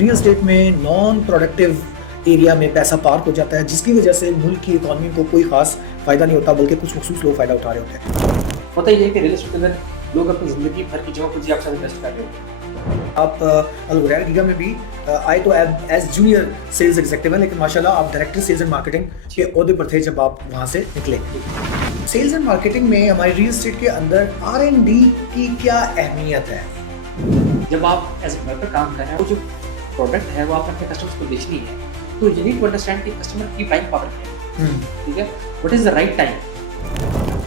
Real estate में non productive area में पैसा पार्क हो जाता है, जिसकी वजह से मुल्क की इकॉनमी को कोई खास फायदा नहीं होता, बल्कि कुछ मखसूस लोग फायदा उठा रहे होते हैं। होता ही है कि रियल एस्टेट के अंदर लोग अपनी ज़िंदगी भर की जगह खुद ही आपसे इन्वेस्ट कर रहे हो। आप अल गुरैर गीगा में भी आए तो एज जूनियर सेल्स एग्जीक्यूटिव हैं, लेकिन माशाल्लाह आप डायरेक्टर सेल्स एंड मार्केटिंग के ओहदे पर थे जब आप वहाँ से निकले। सेल्स एंड मार्केटिंग में हमारी रियल एस्टेट के अंदर R&D की क्या अहमियत है? जब आप एज ए डेवलपर काम कर रहे हैं, वो जो प्रोडक्ट है वो आपने अपने कस्टमर्स को बेचनी है, तो यू नीड टू अंडरस्टैंड कि कस्टमर की बाइंग पावर क्या है, ठीक है, what is the right time.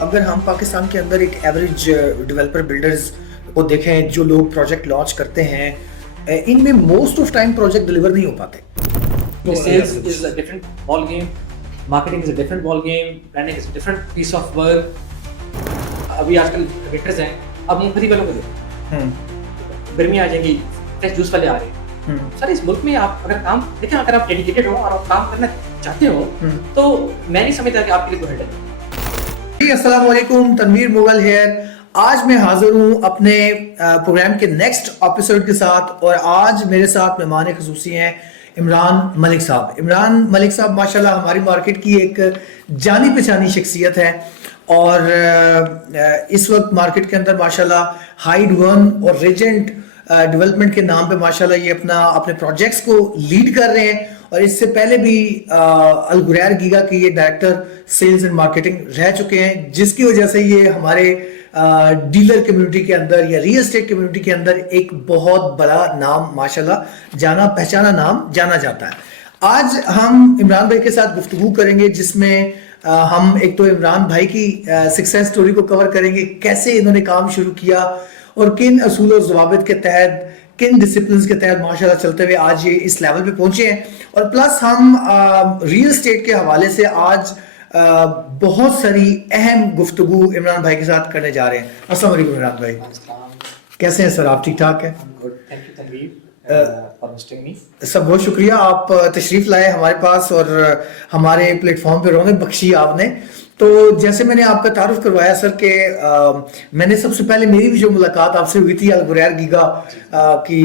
अगर हम पाकिस्तान के अंदर एक एवरेज डेवलपर बिल्डर्स को देखें, जो लोग प्रोजेक्ट लॉन्च करते हैं, इनमें most of time project deliver नहीं हो पाते। Sales is a different ball game, marketing is a different ball game, branding is a different piece of work. अभी आजकल विंटर्स हैं, अब मूंगफली वालों को देखो, गर्मी आ जाएगी, फ्रेश जूस वाले आ रहे हैं। सर इस मुल्क में आप अगर काम देखें, अगर आप डेडिकेटेड हो और आप काम करना चाहते हो, तो मैं नहीं समझता कि आपके लिए कोई हेडेक है। अस्सलाम वालेकुम, तनवीर मुगल हियर। आज मैं हाजिर हूँ अपने प्रोग्राम के नेक्स्ट एपिसोड के साथ, और आज मेरे साथ मेहमान खुसूसी हैं इमरान मलिक साहब। इमरान मलिक साहब माशाल्लाह हमारी मार्केट की एक जानी पहचानी शख्सियत है, और इस वक्त मार्केट के अंदर माशाल्लाह हाइड वन और रेजेंट डेवलपमेंट के नाम पे माशाल्लाह ये अपने प्रोजेक्ट्स को लीड कर रहे हैं, और इससे पहले भी अल गुरैर गीगा के ये डायरेक्टर सेल्स एंड मार्केटिंग रह चुके हैं, जिसकी वजह से ये हमारे डीलर कम्युनिटी के अंदर या रियल एस्टेट कम्युनिटी के अंदर एक बहुत बड़ा नाम माशाल्लाह जाना पहचाना नाम जाना जाता है। आज हम इमरान भाई के साथ गुफ्तगू करेंगे, जिसमें हम एक तो इमरान भाई की सक्सेस स्टोरी को कवर करेंगे, कैसे इन्होंने काम शुरू किया और किन असूल और ज़वाबित के तहत, किन डिसिप्लिन के तहत माशाल्लाह चलते हुए आज ये इस लेवल पे पहुंचे हैं। और प्लस हम रियल एस्टेट के हवाले से आज बहुत सारी अहम गुफ्तगू इमरान भाई के साथ करने जा रहे हैं। अस्सलाम वालेकुम इमरान भाई, कैसे हैं सर? आप ठीक ठाक हैं? Thank you Tanveer for hosting me. सब बहुत शुक्रिया, आप तशरीफ लाए हमारे पास और हमारे प्लेटफॉर्म पे रौनक बख्शी आपने। तो जैसे मैंने आपका तारुफ करवाया सर के मैंने सबसे पहले मेरी भी जो मुलाकात आपसे हुई थी अल गुरैर गीगा की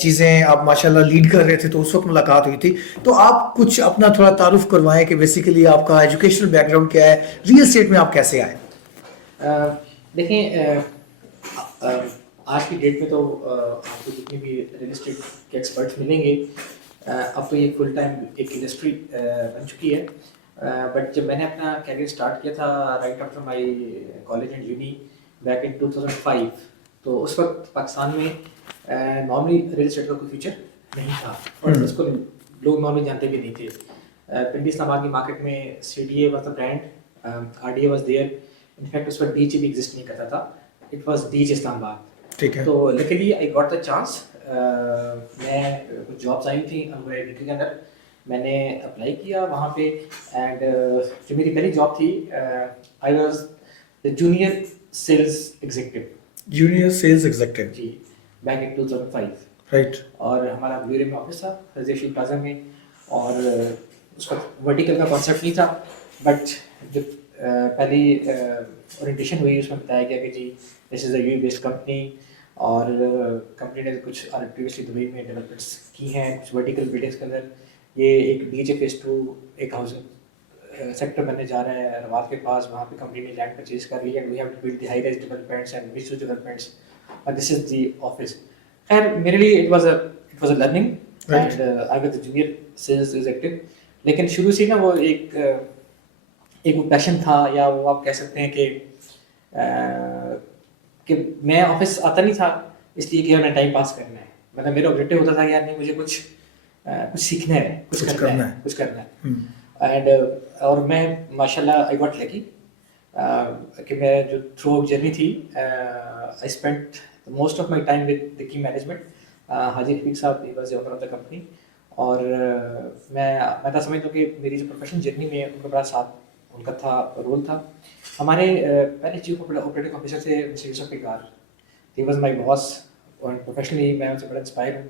चीज़ें आप माशाल्लाह लीड कर रहे थे, तो उस वक्त मुलाकात हुई थी। तो आप कुछ अपना थोड़ा तारुफ करवाएं कि बेसिकली आपका एजुकेशनल बैकग्राउंड क्या है, रियल एस्टेट में आप कैसे आए? देखें, आज की डेट में तो आपको जितने भी रियल एस्टेट के एक्सपर्ट्स मिलेंगे, अब तो ये फुल टाइम एक इंडस्ट्री बन चुकी है। बट जब मैंने अपना कैरियर स्टार्ट किया था right after my college and uni back in 2005, तो उस वक्त पाकिस्तान में नॉर्मली रियल एस्टेट का कोई फ्यूचर नहीं था, और उसको लोग नॉर्मली जानते भी नहीं थे। पिंडी इस्लामाबाद की मार्केट में CDA was the brand, RDA was there. In fact उस वक्त DG भी एग्जिस्ट नहीं करता था, इट वाज DG इस्लामाबाद। ठीक है। तो luckily I got the chance. मैं कुछ जॉब्स आई थी अल गुरैर गीगा के अंदर, मैंने अप्लाई किया वहाँ पे, एंड जो मेरी पहली जॉब थी, I was the junior sales executive. Junior sales executive जी, बैक इन 2005। राइट। और हमारा ब्लूरे में ऑफिस था रजिस्ट्री प्लाजा में, और उस वक्त वर्टिकल का कॉन्सेप्ट नहीं था, बट जब पहली ओरिएंटेशन हुई उसमें बताया गया कि जी this is a UAE based company, और कंपनी ने कुछ प्रीवियसली दुबई में डेवलपमेंट्स की हैं कुछ वर्टिकल बिल्डिंग्स के अंदर। ये एक DJ फेज 2 एक हाउसिंग सेक्टर बनने जा रहा है रवात के पास, वहाँ पे कंपनी ने लैंड परचेज कर लिया, we have to build the high rise developments and mixed use developments, और दिस इज द ऑफिस। खैर मेरे लिए it was a learning, and I was the junior sales executive. लेकिन शुरू से ना वो एक वो पैशन था, या वो आप कह सकते हैं कि मैं ऑफिस आता नहीं था इसलिए कि मैंने टाइम पास करना है, मतलब मेरा ऑब्जेक्टिव होता था कि यार नहीं, मुझे कुछ सीखना है, कुछ करना है। एंड और मैं माशाल्लाह आई गॉट लकी कि मैं जो थ्रू आउट जर्नी थी, I spent most of my time with the key management. Haji Rafiq Sahab he was the owner of the company, और मैं तो समझता हूँ कि मेरी जो प्रोफेशनल जर्नी में उनका बड़ा साथ उनका था, रोल था। हमारे पहले चीफ ऑपरेटिंग ऑफिसर थे मिस्टर यूसुफ पिकार, ही वाज माय बॉस, और प्रोफेशनली मैं उनसे बड़ा इंस्पायर हूँ।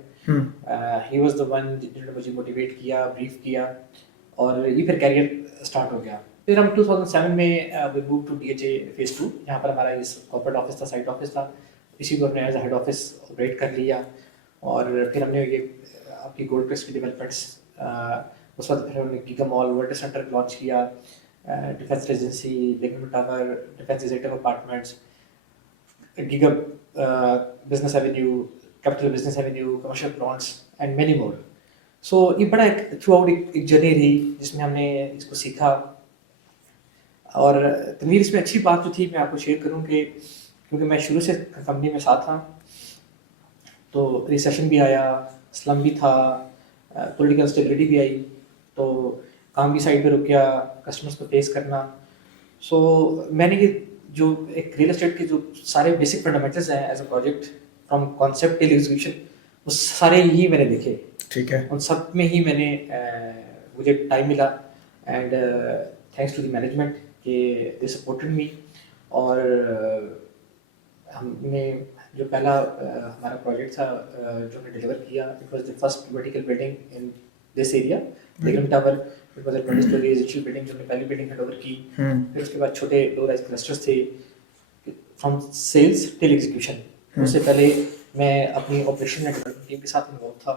ही वाज द वन जिन्होंने मुझे मोटिवेट किया, ब्रीफ किया, और ये फिर कैरियर स्टार्ट हो गया। फिर हम 2007 में we move to DHA phase 2, यहाँ पर हमारा इस कॉर्पोरेट ऑफिस था, साइट ऑफिस था, इसी को हमने एज हेड ऑफिस ऑपरेट कर लिया। और फिर हमने ये आपकी गोल्ड कस्ट की डेवलपमेंट्स, उस वक्त फिर हमने giga mall world centre launch किया, defence residency, Lincoln tower, defence executive apartments, giga business avenue, capital business avenue, commercial plots and many more. So ये बड़ा एक थ्रू आउट एक जर्नी रही जिसमें हमने इसको सीखा। और तनवीर, इसमें अच्छी बात जो थी मैं आपको शेयर करूं कि क्योंकि मैं शुरू से कंपनी में साथ था, तो रिसेशन भी आया, स्लम भी था, पॉलिटिकल स्टेबिलिटी भी आई, तो काम भी साइड पे रुक गया, कस्टमर्स को फेस करना। सो मैंने ये जो एक रियल एस्टेट के जो सारे बेसिक फंडामेंटल्स हैं as a project from concept till execution, वो सारे ही मैंने देखे। ठीक है। उन सब में ही मैंने मुझे टाइम मिला, and thanks to the management कि दे सपोर्टेड मी। और हमने जो पहला हमारा प्रोजेक्ट था जो हमने डिलीवर किया, it was the first vertical building in this area, Lincoln tower. It was a 20 story residential building जो हमने पहली बिल्डिंग हैंड ओवर की। फिर उसके बाद छोटे लो राइज क्लस्टर्स थे फ्रॉम सेल्स टिल एग्जीक्यूशन। उससे पहले मैं अपनी ऑपरेशन एंड डेवलपमेंट टीम के साथ इन्वॉल्व था,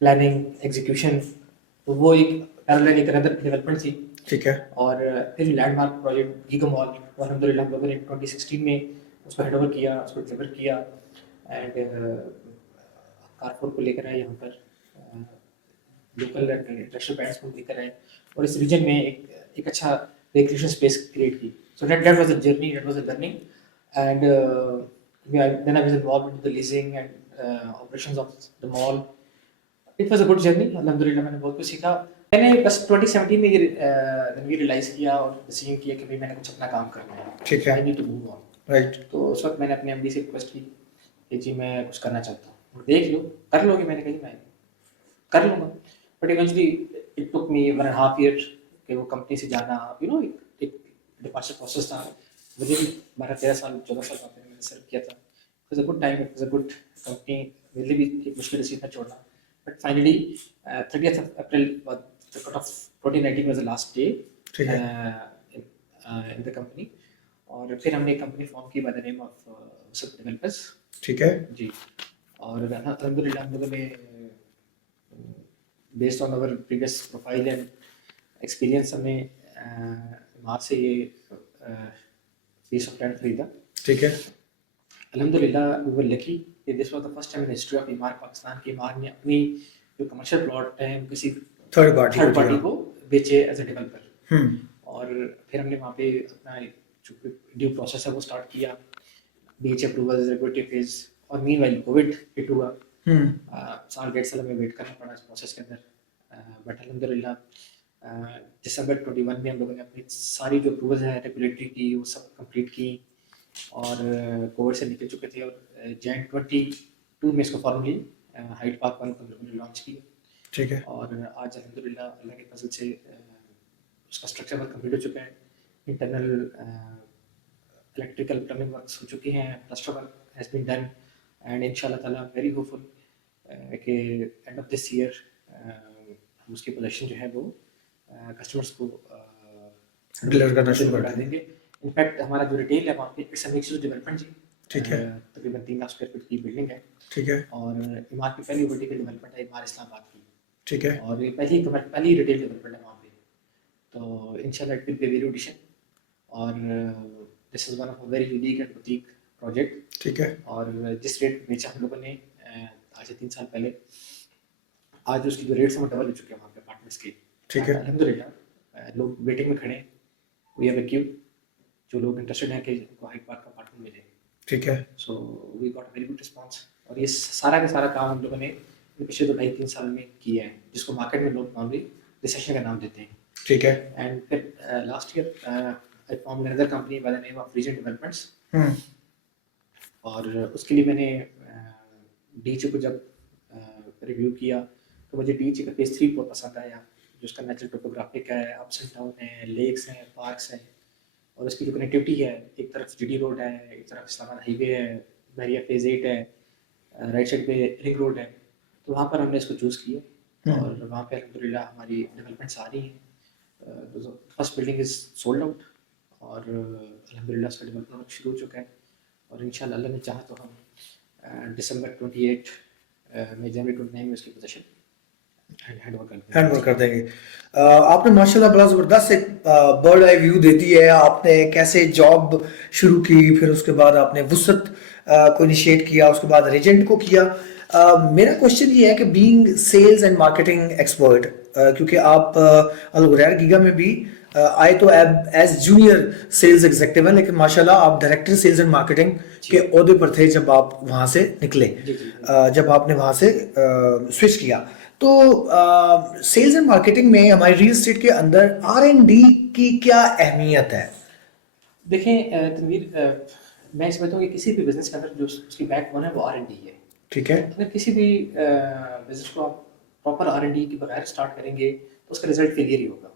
प्लानिंग, एग्जीक्यूशन, तो वो एक पैरेलल एक अदर डेवलपमेंट थी। ठीक है। और फिर लैंडमार्क प्रोजेक्ट गीगा मॉल, और अल्हम्दुलिल्लाह हम लोगों ने 2016 में उसको हैंडओवर किया, उसको डिलीवर किया, एंड कारपोर को लेकर आए यहाँ पर, लोकल एंड इंटरनेशनल ब्रांड्स को लेकर आए, और इस रीजन में एक अच्छा रिक्रिएशन स्पेस क्रिएट की। So that was a journey, that was a learning, and then I was involved in the leasing and operations of the mall. It was a good journey, अल्हम्दुलिल्लाह मैंने बहुत कुछ सीखा। मैंने बस 2017 में ये रियलाइज किया और डिसीजन किया कि भाई मैंने कुछ अपना काम करना है, ठीक है। I need to move on. Right. तो उस वक्त मैंने अपने एमडी से रिक्वेस्ट की कि जी मैं कुछ करना चाहता हूँ, देख लो कर लोगे। मैंने कही मैं कर लूँगा, but eventually it took me 1.5 year कि वो कंपनी से जाना, यू नो, एक डिपार्चर प्रोसेस था। मुझे भी 12-13 साल 14 साल कंपनी में सर्व किया था। It was a good time, it was a good company. मेरे लिए भी एक मुश्किल डिसीजन था छोड़ना, but finally 30th of April was the cut off, 2019 was the last day ठीक है। in the company। और फिर हमने एक कंपनी फॉर्म की बाय द नेम ऑफ वसत डेवलपर्स। ठीक है। जी, और अल्हम्दुलिल्लाह हम लोगों ने based on our previous profile and experience हमने मार्च से ये पीस ऑफ लैंड खरीदा। ठीक है। अल्हम्दुलिल्लाह वी वर लकी कि this was the first time in history of Emaar Pakistan की ईमार ने अपनी जो कमर्शियल प्लॉट है किसी थर्ड पार्टी को बेचे एज अ डेवलपर। हम्म। और फिर हमने वहाँ पे अपना जो ड्यू प्रोसेस है वो स्टार्ट किया, बीच अप्रूवल, रेगुलेटरी फेज, और मीनवाइल कोविड हिट हुआ। साल 1.5 साल हमें वेट करना पड़ा इस प्रोसेस के अंदर, बट अल्हम्दुलिल्लाह दिसंबर 21 में हम लोगों ने अपनी सारी जो अप्रूवल है रेगुलेटरी की वो सब कंप्लीट की, और कोविड से निकल चुके थे। और जैन 22 में इसको फॉर्मली हाइट पार्क 1 को हम लोगों ने लॉन्च किया। ठीक है। और आज अल्हम्दुलिल्लाह अल्लाह के फजल से उसका स्ट्रक्चर वर्क कंप्लीट हो चुका है, इंटरनल इलेक्ट्रिकल प्लम्बिंग वर्क्स हो चुकी हैं, plaster work has been done, and इंशाल्लाह ताला वेरी होपफुल कि एंड ऑफ दिस ईयर हम उसकी पोजीशन जो है वो कस्टमर्स को डिलीवर करना शुरू कर देंगे। इनफैक्ट हमारा जो रिटेल है वहाँ पे इट्स अ मिक्स डेवलपमेंट जी। ठीक है। तकरीबन 3 लाख स्क्वायर फीट की बिल्डिंग है। ठीक है। और इमार की पहली वर्टिकल डेवलपमेंट है इमार इस्लामाबाद की। ठीक है। और ये पहली रिटेल डेवलपमेंट है वहाँ पे, तो इंशाल्लाह it will be very addition. और this is one of a very unique and boutique project. ठीक है। और जिस रेट बेचा हम लोगों ने आज से 3 साल पहले, आज उसकी जो रेट्स हैं वो डबल हो चुके हैं वहाँ पे अपार्टमेंट्स के। ठीक है। अल्हम्दुलिल्लाह लोग वेटिंग में खड़े हैं, वी हैव अ क्यू, जो लोग इंटरेस्टेड हैं कि उनको हाइट पार्क का अपार्टमेंट मिले। ठीक है। So we got very good response, और ये सारा का सारा काम हम लोगों ने पिछले 2-2.5-3 साल में किया है, जिसको मार्केट में लोग नॉर्मली रिसेशन का नाम देते हैं। ठीक है। एंड फिर last year I formed another company by the name of Region developments. और उसके लिए मैंने डीचे को जब रिव्यू किया तो मुझे डीचे का फेज 3 बहुत पसंद आया, जो उसका नेचुरल टोपोग्राफिक है, अप्स एंड डाउन है, लेक्स हैं, पार्क्स हैं, और उसकी जो कनेक्टिविटी है, एक तरफ जीडी रोड है, एक तरफ इस्लामाबाद हाईवे है, बैरिया फेज 8 है, राइट साइड पे रिंग रोड है। तो वहाँ पर हमने इसको चूज़ किया, और वहाँ पे अल्हम्दुलिल्लाह हमारी डेवलपमेंट्स आ रही हैं। First building is sold out, और अल्हम्दुलिल्लाह उसका डेवलपमेंट शुरू हो चुका है, और इंशाल्लाह अल्लाह ने चाहा तो हम दिसंबर 28 मैं जनवरी 29 में उसकी पोजीशन हैंड ओवर कर दूंगा। हैंड ओवर कर देंगे। आपने माशाल्लाह बड़ा ज़बरदस्त एक बर्ड आई व्यू दे दी है। आपने कैसे जॉब शुरू की, फिर उसके बाद आपने वुसत को इनिशिएट किया, उसके बाद रेजेंट को किया। मेरा क्वेश्चन ये है कि being sales and marketing expert, क्योंकि आप अल गुरैर गीगा में भी आए तो एज जूनियर सेल्स एग्जीक्यूटिव हैं, लेकिन माशाल्लाह आप डायरेक्टर सेल्स एंड मार्केटिंग के ओहदे पर थे जब आप वहां से निकले, जब आपने वहां से स्विच किया। तो सेल्स एंड मार्केटिंग में हमारी रियल एस्टेट के अंदर R&D की क्या अहमियत है? देखें तनवीर, मैं समझता हूँ कि किसी भी बिजनेस के अंदर जो उसकी बैकबोन है वो R&D है। ठीक है। अगर किसी भी बिजनेस को आप प्रॉपर R&D के बगैर स्टार्ट करेंगे तो उसका रिजल्ट फेलियर ही होगा।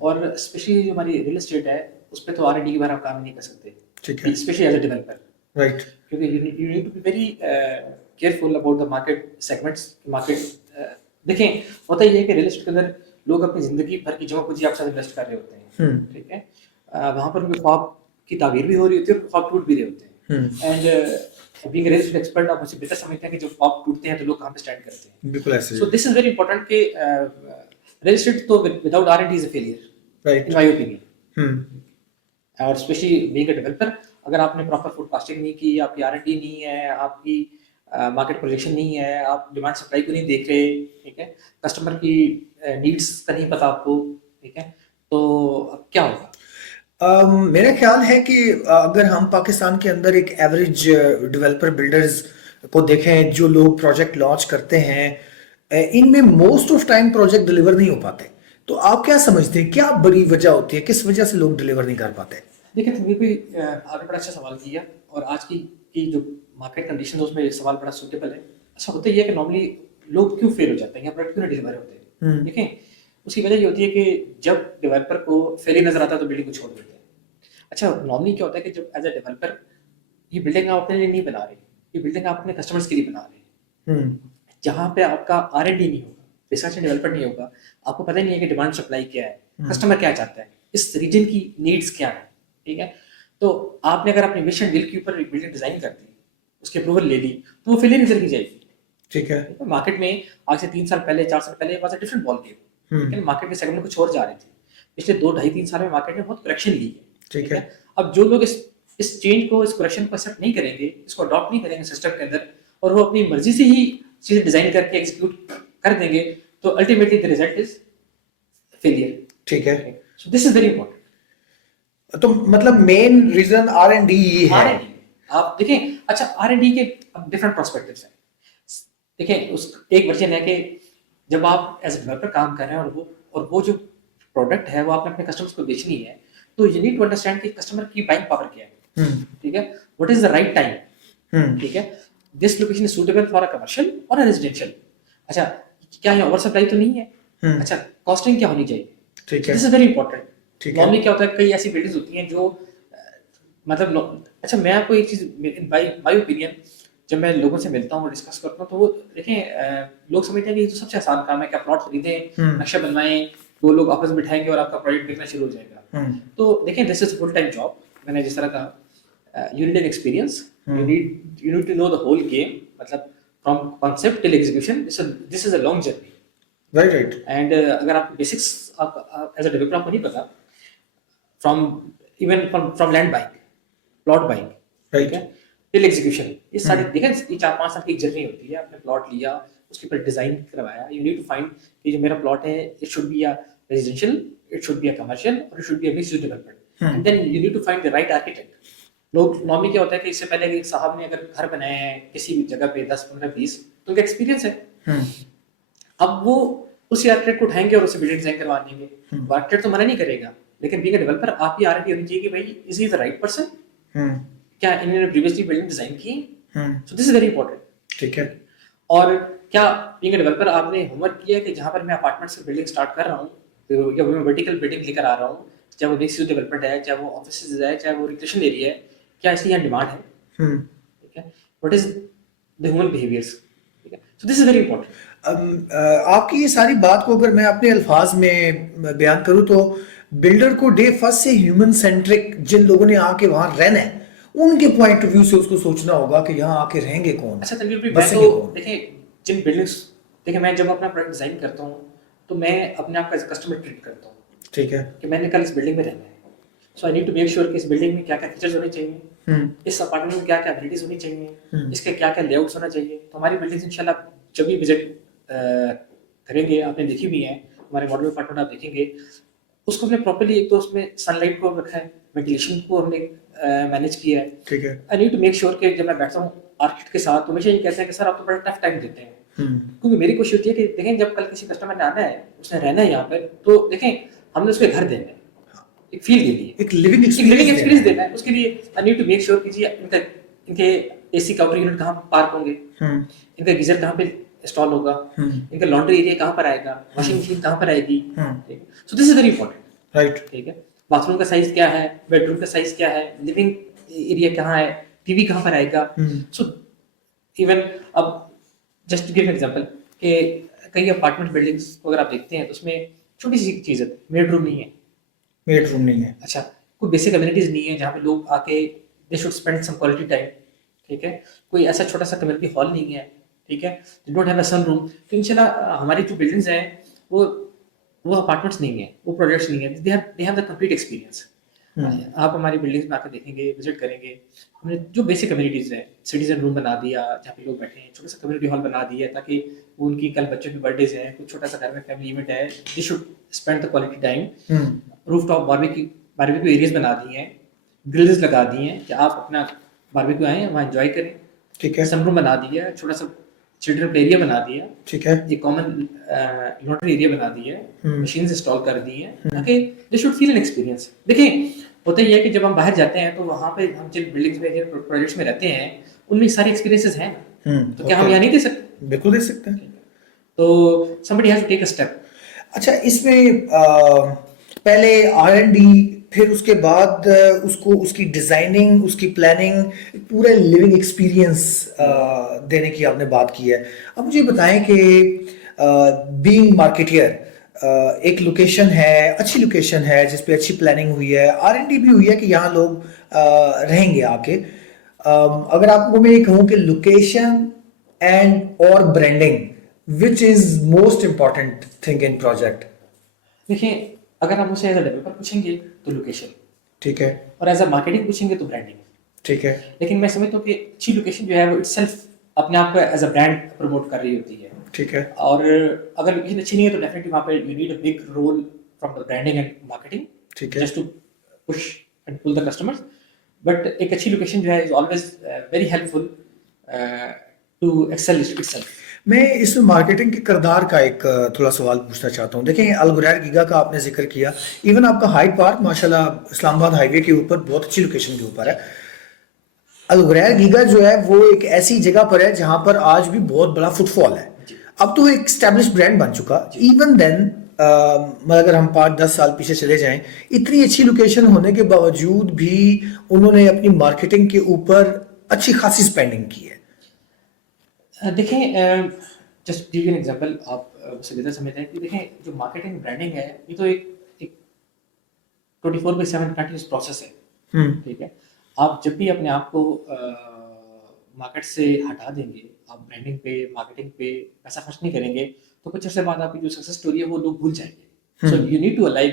और स्पेशली जो हमारी रियल एस्टेट है उस पर तो R&D के बगैर आप काम नहीं कर सकते, ठीक है। Specially as a developer, right. क्योंकि you need to be very careful about the market segments. Market देखें, होता ये है कि रियल एस्टेट के अंदर लोग अपनी जिंदगी भर की जमा पूंजी आपके साथ इन्वेस्ट कर रहे होते हैं, ठीक है। वहां पर उनके ख्वाब की ताबीर भी हो रही होती है और ख्वाब टूट भी रहे होते हैं। And being real estate expert आप मुझसे बेहतर समझते हैं कि जब ख्वाब टूटते हैं तो लोग कहाँ पे स्टैंड करते हैं। बिल्कुल ऐसे। सो दिस इज वेरी इंपॉर्टेंट कि रियल एस्टेट तो without R&D is a failure, right, in my opinion. और स्पेशली बीइंग अ डेवलपर, अगर आपने प्रॉपर फोरकास्टिंग नहीं की, आपकी R&D नहीं है, आपकी मार्केट प्रोजेक्शन नहीं है, आप डिमांड सप्लाई को नहीं देख रहे, ठीक है, कस्टमर की नीड्स का नहीं पता आपको, ठीक है, तो अब क्या होगा? मेरा ख्याल है कि अगर हम पाकिस्तान के अंदर एक एवरेज डेवलपर बिल्डर्स को देखें, जो लोग प्रोजेक्ट लॉन्च करते हैं, इनमें most of time project deliver नहीं हो पाते। तो आप क्या समझते हैं, क्या बड़ी वजह होती है, किस वजह से लोग डिलीवर नहीं कर पाते? देखिए तनवीर भाई, आपने बड़ा अच्छा सवाल किया और आज की जो मार्केट कंडीशन है उसमें ये सवाल बड़ा सूटेबल है। अच्छा होता ही है कि नॉर्मली लोग क्यों फेल हो जाते हैं या प्रोडक्ट क्यों नहीं डिलीवर होते हैं? देखें, उसकी वजह ये होती है कि जब डेवलपर को फेलियर नजर आता है तो बिल्डिंग को छोड़ देते हैं। अच्छा, नॉर्मली क्या होता है कि जब एज अ डेवलपर ये बिल्डिंग आप अपने लिए नहीं बना रहे, ये बिल्डिंग आप अपने कस्टमर्स के लिए बना रहे हैं, जहाँ पे आपका R&D नहीं होगा, रिसर्च एंड डेवलपमेंट नहीं होगा, आपको पता नहीं है कि डिमांड सप्लाई क्या है, कस्टमर क्या चाहता है, इस रीजन की नीड्स क्या है, ठीक है। तो आपने अगर अपने विजन डील के ऊपर बिल्डिंग डिजाइन कर दी, उसकी अप्रूवल ले ली, तो वो फेलियर नजर की जाएगी, ठीक है। मार्केट में आज से 3 साल पहले, 4 साल पहले was a different ball game, लेकिन मार्केट के सेगमेंट कुछ और जा रहे थे। पिछले 2 ढाई 3 साल में मार्केट ने बहुत करेक्शन ली है, ठीक है। अब जो लोग इस चेंज को, इस करेक्शन को एक्सेप्ट नहीं करेंगे, इसको अडॉप्ट नहीं करेंगे सिस्टम के अंदर, और वो अपनी मर्जी से ही चीजें डिजाइन करके एग्जीक्यूट कर देंगे, तो ultimately the result is failure, ठीक है। सो दिस इज वेरी इंपॉर्टेंट। तो मतलब मेन रीजन R&D ही है। R&D आप देखें, अच्छा R&D के डिफरेंट पर्सपेक्टिव्स हैं। देखें, उस एक वर्जन है कि जब आप एज ए डेवलपर काम कर रहे हैं और वो जो प्रोडक्ट है वो आपने अपने कस्टमर्स को बेचनी है, तो यू नीड टू अंडरस्टैंड कि कस्टमर की बाइंग पावर क्या है, ठीक है, what is the right time, ठीक है, this location is suitable for a commercial और अ रेजिडेंशियल। अच्छा, क्या है ओवर सप्लाई तो नहीं है, अच्छा कॉस्टिंग क्या होनी चाहिए, ठीक है। This is very important. ठीक है। नॉर्मली क्या होता है, कई ऐसी बिल्डिंग्स होती हैं जो मतलब अच्छा, मैं आपको एक चीज बाय माय ओपिनियन, जब मैं लोगों से मिलता हूँ, डिस्कस करता हूँ, तो वो देखें, लोग समझते हैं कि ये तो सबसे आसान काम है, क्या प्लॉट खरीदें, नक्शा बनवाएं, दो लोग आपस में बिठाएंगे और आपका प्रोजेक्ट बिकना शुरू हो जाएगा। तो देखें, this is full time job. मैंने जिस तरह का you need an experience, you need to know the whole game, मतलब from concept till execution, this is a long journey, right. And अगर आप बेसिक्स एज अ डेवलपर आपको नहीं पता, from land buying, plot buying, ठीक है, till execution, ये सारी देखें, ये 4-5 साल की जर्नी होती है। आपने प्लॉट लिया, उसके ऊपर डिजाइन करवाया, यू नीड टू फाइंड कि जो मेरा प्लॉट है, it should be a residential, it should be a commercial, और it should be a mixed use development, and then you need to find the right architect. लोग normally क्या होता है कि इससे पहले एक साहब ने अगर घर बनाए हैं किसी भी जगह पे 10-15-20, तो उनका एक्सपीरियंस है, अब वो उसी आर्किटेक्ट को उठाएंगे और उसे बिल्डिंग डिजाइन करवा देंगे। आर्किटेक्ट तो मना नहीं करेगा, लेकिन बीइंग अ डेवलपर आपकी R&D होनी चाहिए कि भाई is he the right person, क्या इन्होंने प्रीवियसली बिल्डिंग डिजाइन की, सो दिस इज वेरी इंपॉर्टेंट, ठीक है। और क्या बीइंग अ डेवलपर आपने होमवर्क किया है कि जहां पर मैं अपार्टमेंट्स की बिल्डिंग स्टार्ट कर रहा हूं, तो या मैं वर्टिकल बिल्डिंग लेकर आ रहा हूं, चाहे वो मिक्स यूज डेवलपमेंट है, चाहे वो ऑफिसेज है, चाहे वो रिक्रिएशन एरिया है, क्या इसकी यहाँ डिमांड है, ठीक है, what is the human behaviours, ठीक है, सो दिस इज वेरी इंपॉर्टेंट। आपकी ये सारी बात को अगर मैं अपने अल्फाज में बयान करूं, तो बिल्डर को डे फर्स्ट से ह्यूमन सेंट्रिक, जिन लोगों ने आके वहां रहना है, उनके पॉइंट ऑफ व्यू से उसको सोचना होगा कि यहाँ आके रहेंगे कौन, अच्छा तनवीर भाई, मैं बसेंगे तो कौन। देखिए, जिन बिल्डिंग्स, देखिए मैं जब अपना प्रोडक्ट डिजाइन करता हूँ तो मैं अपने आप को एज कस्टमर ट्रीट करता हूँ ठीक है। कि मैंने कल इस बिल्डिंग में रहना है, so I need to make sure कि इस बिल्डिंग में क्या क्या फीचर्स होने चाहिए, इस अपार्टमेंट में क्या क्या एबिलिटीज होनी चाहिए, इसके क्या क्या लेआउट्स होना चाहिए। तो हमारी बिल्डिंग्स इंशाल्लाह जब भी विजिट करेंगे, आपने देखी भी है हमारे मॉडल अपार्टमेंट, आप देखेंगे उसको हमने प्रॉपर्ली, एक तो उसमें सनलाइट को रखा है, वेंटिलेशन को हमने मैनेज किया है। ठीक है। I need to make sure कि जब मैं बैठता हूँ आर्किटेक्ट के साथ तो हमेशा ये कहते हैं कि सर आप तो बड़ा टफ टाइम देते हैं, क्योंकि मेरी कोशिश होती है कि देखें जब कल किसी कस्टमर ने आना है, उसने रहना है यहाँ पर, तो देखें हमने उसको घर देना है, एक फील देनी है, एक लिविंग एक्सपीरियंस देना है। उसके लिए I need to make sure कि जी इनके एसी काउंटर यूनिट कहाँ पार्क होंगे, इनका गीजर कहाँ पे इंस्टॉल होगा, इनका लॉन्ड्री एरिया कहाँ पर आएगा, वॉशिंग मशीन कहाँ पर आएगी, सो this is very important, right. ठीक है। बाथरूम का साइज क्या है, बेडरूम का साइज क्या है, लिविंग एरिया कहाँ है, टीवी कहाँ पर आएगा। सो इवन अब जस्ट गिव एग्जांपल कि कई अपार्टमेंट बिल्डिंग्स को अगर आप देखते हैं तो उसमें छोटी सी चीज है, बेडरूम नहीं है, बेडरूम नहीं है, अच्छा कोई बेसिक अम्यूनिटीज नहीं है जहाँ पे लोग आके they should spend some quality time, ठीक है। कोई ऐसा छोटा सा कम्युनिटी हॉल नहीं है, ठीक है, they don't have a sun room. तो इंशाल्लाह हमारी जो बिल्डिंग्स हैं वो अपार्टमेंट्स नहीं है, वो प्रोजेक्ट्स नहीं है, they have the complete experience. आप हमारी बिल्डिंग्स में आकर देखेंगे, विजिट करेंगे, हमने जो बेसिक कम्युनिटीज हैं, सिटीजन रूम बना दिया जहाँ पे लोग बैठे हैं, छोटा सा कम्युनिटी हॉल बना दिया ताकि वो उनकी कल बच्चों की बर्थडेज हैं, कुछ छोटा सा घर में फैमिली इवेंट है, दे should spend the quality time. Rooftop barbecue areas बना दिए हैं, ग्रिल्स लगा दिए हैं कि आप अपना बारबेक्यू आए वहाँ एंजॉय करें, ठीक है। सनरूम बना दिया, छोटा सा चिल्ड्रन प्ले एरिया बना दिया, ठीक है। एक कॉमन लॉन्ड्री एरिया बना दिया, मशीन्स इंस्टॉल कर दी हैं ताकि they should feel an experience. देखिए होता ही है कि जब हम बाहर जाते हैं तो वहाँ पे हम जिन बिल्डिंग्स में, जिन प्रोजेक्ट्स में रहते हैं, उनमें सारे एक्सपीरियंसेस हैं, तो क्या हम यहाँ नहीं दे सकते? बिल्कुल दे सकते हैं। तो somebody has to take a step। अच्छा, इसमें पहले R&D, फिर उसके बाद उसको उसकी डिजाइनिंग, उसकी प्लानिंग, पूरा लिविंग एक्सपीरियंस देने की आपने बात की है। अब मुझे बताएं कि बीइंग मार्केटियर, एक लोकेशन है, अच्छी लोकेशन है जिस पे अच्छी प्लानिंग हुई है, R&D भी हुई है कि यहाँ लोग रहेंगे आके। अगर आपको मैं ये कहूँ कि लोकेशन एंड और branding, which is most important thing in project? देखिए अगर आप मुझसे एज अ डेवलपर पूछेंगे तो लोकेशन, ठीक है, और एज अ मार्केटिंग पूछेंगे तो ब्रांडिंग, ठीक है। लेकिन मैं समझता हूँ कि अच्छी लोकेशन जो है वो इटसेल्फ अपने आप को एज अ ब्रांड प्रमोट कर रही होती है, ठीक है। और अगर लोकेशन अच्छी नहीं है तो डेफिनेटली वहाँ पे you need a big role from the branding and marketing, ठीक है। Just to push and pull the customers. But एक अच्छी लोकेशन जो है is always very helpful to excel itself. मैं इसमें मार्केटिंग के किरदार का एक थोड़ा सवाल पूछना चाहता हूँ। देखें, अल गुरैर गीगा का आपने जिक्र किया, इवन आपका हाइड पार्क माशाल्लाह इस्लामाबाद हाईवे के ऊपर बहुत अच्छी लोकेशन के ऊपर है। अल गुरैर गीगा जो है वो एक ऐसी जगह पर है जहां पर आज भी बहुत बड़ा फुटफॉल है। अब तो एक स्टैब्लिश ब्रांड बन चुका, इवन देन अगर हम 5-10 साल पीछे चले जाएं, इतनी अच्छी लोकेशन होने के बावजूद भी उन्होंने अपनी मार्केटिंग के ऊपर अच्छी खासी स्पेंडिंग की है। देखें जस्ट गिव एन एग्जांपल, आप उससे बेहतर समझते हैं कि देखें जो मार्केटिंग ब्रांडिंग है ये तो एक 24/7 कंटिन्यूस प्रोसेस है, ठीक है। आप जब भी अपने आप को मार्केट से हटा देंगे, आप ब्रांडिंग पे, मार्केटिंग पे पैसा खर्च नहीं करेंगे, तो कुछ अर्से बाद आपकी जो सक्सेस स्टोरी है वो लोग भूल जाएंगे। So you need to alive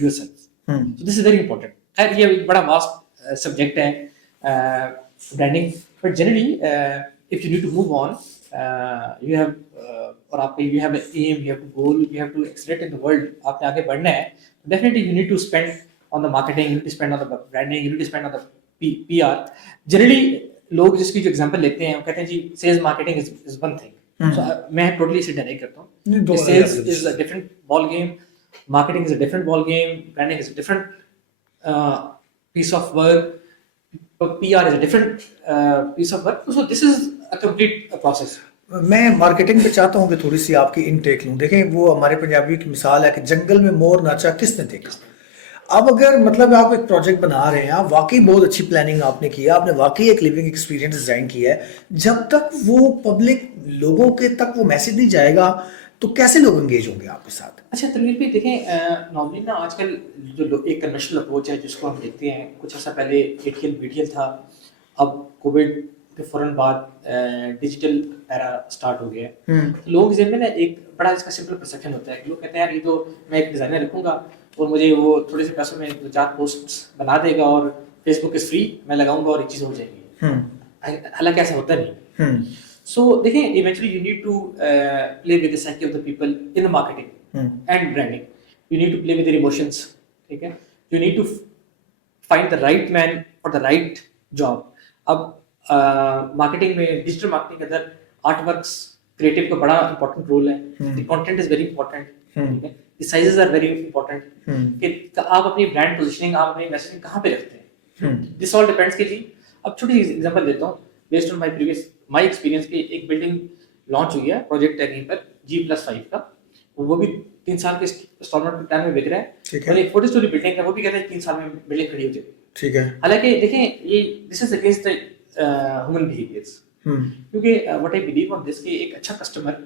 yourself, so this is very important. खैर ये एक बड़ा वास्ट सब्जेक्ट है branding, but generally if you need to move on, you have और आपका you have an aim, you have to goal, you have to accelerate in the world, आपने आगे बढ़ना है, definitely you need to spend on the marketing, you need to spend on the branding, you need to spend on the PR। generally लोग जिसकी जो example लेते हैं वो कहते हैं जी sales marketing is one thing, so मैं टोटली इसे डिनाई करता हूँ। Sales is a different ball game, marketing is a different ball game, branding is a different piece of work, PR is a different piece of work, so this is a complete process। मैं marketing पे चाहता हूँ कि थोड़ी सी आपकी intake लूँ। देखें, वो हमारे पंजाबी की मिसाल है कि जंगल में मोर नाचा किसने देखा। अब अगर मतलब आप एक प्रोजेक्ट बना रहे हैं, आप वाकई बहुत अच्छी प्लानिंग आपने की है, आपने वाकई एक लिविंग एक्सपीरियंस डिजाइन किया है, जब तक वो पब्लिक लोगों के तक वो मैसेज नहीं जाएगा तो कैसे लोग एंगेज होंगे आपके साथ? अच्छा तनवीर भाई, देखें नॉर्मली ना आजकल जो एक कन्वेंशनल अप्रोच है जिसको हम देखते हैं, कुछ अर्सा पहले एटीएल बीटीएल था, अब कोविड के फौरन बाद डिजिटल एरा स्टार्ट हो गया है। लोगों के ज़हन में ना एक बड़ा इसका सिंपल परसेप्शन होता है, लोग कहते हैं यार ये तो मैं एक डिज़ाइनर रखूँगा और मुझे वो थोड़े से पैसों में 2-4 पोस्ट्स बना देगा और फेसबुक इज़ फ्री, मैं लगाऊंगा और एक चीज़ हो जाएगी। हालांकि ऐसा होता नहीं। सो देखें, eventually you need to play with the psyche of the people in the marketing and branding. You need to play with their emotions, ठीक है। You need to find the right man for the right job. अब marketing में, digital marketing के अंदर art works, creative का बड़ा important role है। The content is very important, ठीक है। The sizes are very important कि आप अपनी ब्रांड पोजीशनिंग, आप अपनी मैसेजिंग कहाँ पे रखते हैं। दिस ऑल डिपेंड्स कि जी, अब छोटी एग्जांपल देता हूँ बेस्ड ऑन माय एक्सपीरियंस की। एक बिल्डिंग लॉन्च हुई है, प्रोजेक्ट है कहीं पर G+5 का, वो भी 3 साल के इंस्टॉलमेंट प्लान में बिक रहा है। और एक 40 स्टोरी बिल्डिंग है, वो भी कहते हैं 3 साल में बिल्डिंग खड़ी हो जाएगी, ठीक है। हालांकि देखें, ये this is against the human behaviours, क्योंकि what I believe on this कि एक अच्छा कस्टमर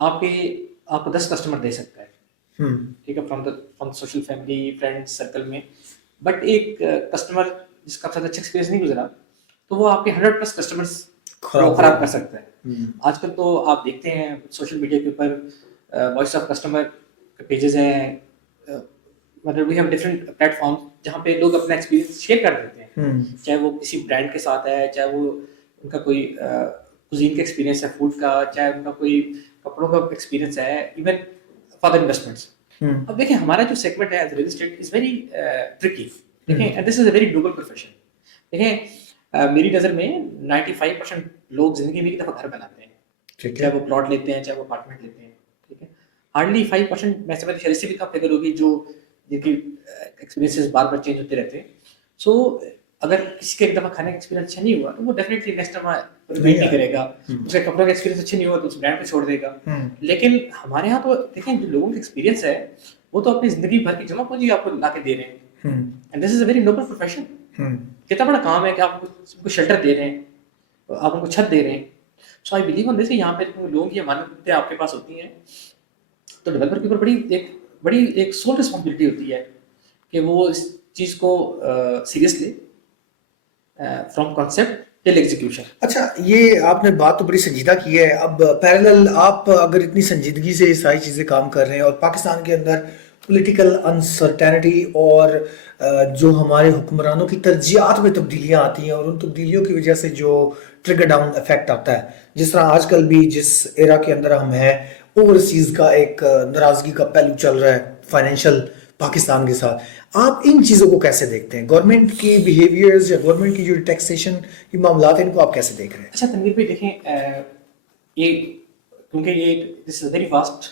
आपको 10 कस्टमर दे सकता है, ठीक है, from social family friends circle में। बट एक कस्टमर जिसका साथ अच्छा एक्सपीरियंस नहीं गुजरा, तो वो आपके 100+ कस्टमर्स खराब कर सकता है। आजकल तो आप देखते हैं सोशल मीडिया के ऊपर वॉइस ऑफ कस्टमर पेजेस हैं, मतलब वी हैव डिफरेंट प्लेटफॉर्म जहाँ पे लोग अपना एक्सपीरियंस शेयर कर देते हैं, चाहे वो किसी ब्रांड के साथ है, चाहे वो उनका कोई कुजीन का एक्सपीरियंस है फूड का, चाहे उनका कोई कपड़ों का एक्सपीरियंस है, इवन फॉर द इन्वेस्टमेंट्स। अब देखिए, हमारा जो सेगमेंट है as real estate is very tricky, देखें, and this is a very noble profession. देखें, मेरी नज़र में 95% लोग जिंदगी में एक दफ़ा घर बनाते हैं, चाहे वो प्लॉट लेते हैं, चाहे वो अपार्टमेंट लेते हैं, ठीक है। हार्डली 5% मैं समझती हूँ, इससे भी कम फिगर होगी जो जिनकी एक्सपीरियंसेस बार बार चेंज होते रहते हैं। सो अगर किसी का एक दफ़ा खाने का एक्सपीरियंस अच्छा नहीं हुआ, तो वो डेफिनेटली नेक्स्ट टाइम रिपीट नहीं करेगा। उसके कपड़ों का एक्सपीरियंस अच्छा नहीं हुआ, तो उस ब्रांड को छोड़ देगा। लेकिन हमारे यहाँ तो देखें, जो लोगों का एक्सपीरियंस है वो तो अपनी जिंदगी भर की जमा पूंजी आपको ला के दे रहे हैं, and this is a very noble profession. कितना बड़ा काम है कि आप उनको शेल्टर दे रहे हैं, आप उनको छत दे रहे हैं। सो आई बिलीव ऑन दिस, यहाँ पे लोगों की अमानतें आपके पास होती हैं, तो डेवलपर के ऊपर बड़ी एक सोल रिस्पॉन्सिबिलिटी होती है कि वो इस चीज़ को सीरियस ले, फ्रॉम कॉन्सेप्ट टिल एग्जीक्यूशन। अच्छा, ये आपने बात तो बड़ी संजीदा की है। अब पैरेलल आप अगर इतनी संजीदगी से सारी चीज़ें काम कर रहे हैं और पाकिस्तान के अंदर पॉलिटिकल अनसर्टेनिटी और जो हमारे हुक्मरानों की तरजीहात में तब्दीलियां आती हैं और उन तब्दीलियों की वजह से जो ट्रिगर डाउन इफेक्ट आता है, जिस तरह आजकल भी जिस एरा के अंदर हम हैं, ओवरसीज का एक नाराजगी का पहलू चल रहा है फाइनेंशियल पाकिस्तान के साथ, आप इन चीज़ों को कैसे देखते हैं? गवर्नमेंट की बिहेवियर्स या गवर्नमेंट की जो टैक्सेशन की मामला है, इनको आप कैसे देख रहे हैं? अच्छा तनवीर भाई, देखें, ये क्योंकि ये this is very vast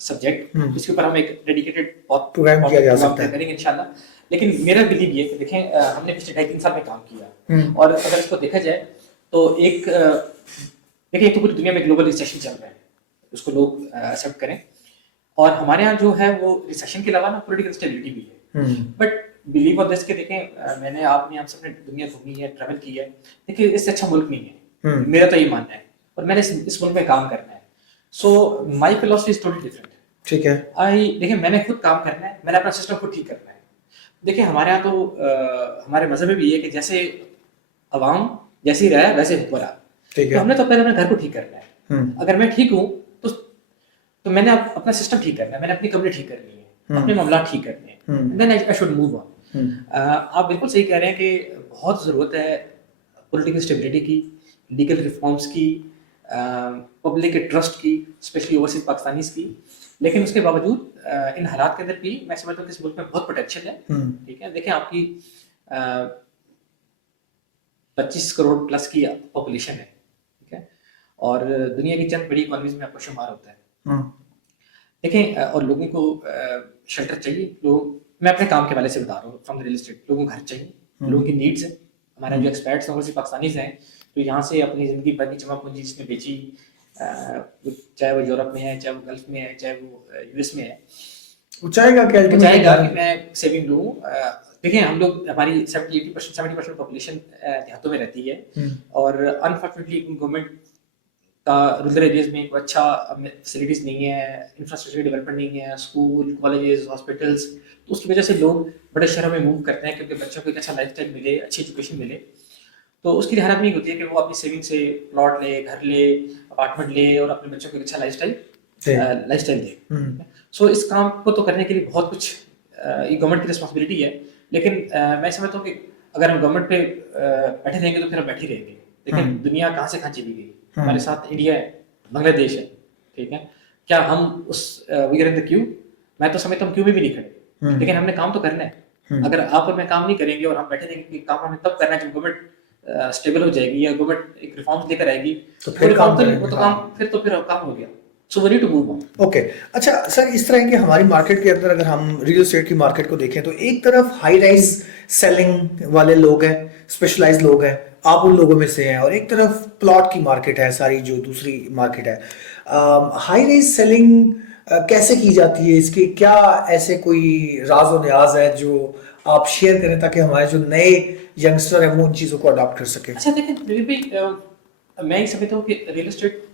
subject, इसके ऊपर हम एक डेडिकेटेड प्रोग्राम किया जा सकता है, करेंगे इंशाल्लाह। लेकिन मेरा बिलीव ये कि देखें, हमने पिछले 2.5-3 साल में काम किया, और अगर इसको देखा जाए तो देखिए, एक तो पूरी दुनिया में ग्लोबल रिसेशन चल रहा है, उसको लोग एक्सेप्ट करें, और हमारे यहाँ जो है वो रिसेशन के अलावा ना पॉलिटिकल स्टेबिलिटी भी है। बट बिलीव ऑन दिस के देखें, मैंने आपने हम सबने दुनिया घूमी है, ट्रैवल की है, देखिए इससे अच्छा मुल्क नहीं है, मेरा तो ये मानना है, और मैंने इस मुल्क में काम करना है। सो माई फिलॉसफी इज टोटली डिफरेंट, ठीक है। देखिए, मैंने खुद काम करना है, मैंने अपना सिस्टम खुद ठीक करना है। देखिए, हमारे यहाँ तो हमारे मजहब में भी है कि जैसे अवाम जैसी रहा वैसे हुक्मरान, तो हमने तो पहले अपने घर को ठीक करना है। अगर मैं ठीक हूँ तो मैंने अपना सिस्टम ठीक करना है, मैंने अपनी कंपनी ठीक करनी है, अपने मामला ठीक करने हैं, then I should move on. आप बिल्कुल सही कह रहे हैं कि बहुत ज़रूरत है पॉलिटिकल स्टेबिलिटी की, लीगल रिफॉर्म्स की, पब्लिक के ट्रस्ट की, स्पेशली ओवरसीज पाकिस्तानीज की। लेकिन उसके बावजूद इन हालात के अंदर भी मैं समझता हूँ कि इस मुल्क में बहुत पोटेंशियल है, ठीक है। देखें, आपकी 25 करोड़ प्लस की पॉपुलेशन है, ठीक है, और दुनिया की चंद बड़ी इकोनॉमीज में आपको शुमार होता है। देखें, और लोगों को शेल्टर चाहिए, मैं अपने काम के वाले से बता रहा हूँ, फ्रॉम द रियल एस्टेट, लोगों को घर चाहिए, लोगों की नीड्स है। हमारे जो एक्सपर्ट्स हैं वो सिर्फ पाकिस्तानीज हैं, तो यहाँ से अपनी ज़िंदगी भर की जमा पूंजी जिसने बेची, चाहे वो यूरोप में है, चाहे वो गल्फ में है, चाहे वो यूएस में है, वो चाहेगा कि मैं सेविंग लूँ। देखिए, हम लोग, हमारी 70% पॉपुलेशन देहातों में रहती है, और अनफॉर्चुनेटली गवर्नमेंट का रूरल एरियाज में कोई अच्छा फैसिलिटीज़ नहीं है, इंफ्रास्ट्रक्चर डेवलपमेंट नहीं है, स्कूल, कॉलेजेस, हॉस्पिटल्स, तो उसकी वजह से लोग बड़े शहरों में मूव करते हैं, क्योंकि बच्चों को एक अच्छा लाइफस्टाइल मिले, अच्छी एजुकेशन मिले। तो उसके लिए हालत नहीं होती है कि वो अपनी सेविंग से प्लॉट ले, घर ले, अपार्टमेंट ले और अपने बच्चों को एक अच्छा लाइफस्टाइल दे। सो इस काम को तो करने के लिए बहुत कुछ ये गवर्नमेंट की रिस्पॉन्सिबिलिटी है, लेकिन मैं समझता हूँ कि अगर हम गवर्नमेंट पे बैठे रहेंगे तो फिर हम बैठे ही रहेंगे। लेकिन दुनिया कहाँ से कहाँ चली गई, हमारे साथ इंडिया है, बांग्लादेश है, ठीक है, क्या हम उस we are in the queue? मैं तो समझता हूँ क्यू में भी नहीं खड़े, लेकिन हमने काम तो करना है। अगर आप और मैं काम नहीं करेंगे और हम बैठे रहेंगे कि काम हमें तब करना है जब गवर्नमेंट स्टेबल हो जाएगी या गवर्नमेंट एक रिफॉर्म्स लेकर आएगी, तो फिर काम करेंगे। वो तो काम फिर काम हो गया। So we need to move on. Okay, अच्छा सर, इस तरह की हमारी मार्केट के अंदर अगर हम रियल एस्टेट की मार्केट को देखें तो एक तरफ हाई राइज सेलिंग वाले लोग हैं, स्पेशलाइज्ड लोग हैं, आप उन लोगों में से हैं, और एक तरफ प्लॉट की मार्केट है, सारी जो दूसरी मार्केट है। हाई राइज सेलिंग कैसे की जाती है, इसके क्या ऐसे कोई राज और न्याज है जो आप शेयर करें ताकि हमारे जो नए यंगस्टर हैं वो उन चीज़ों को अडॉप्ट कर सके? अच्छा देखिए, फिर भी मैं ये समझता हूँ कि रियल एस्टेट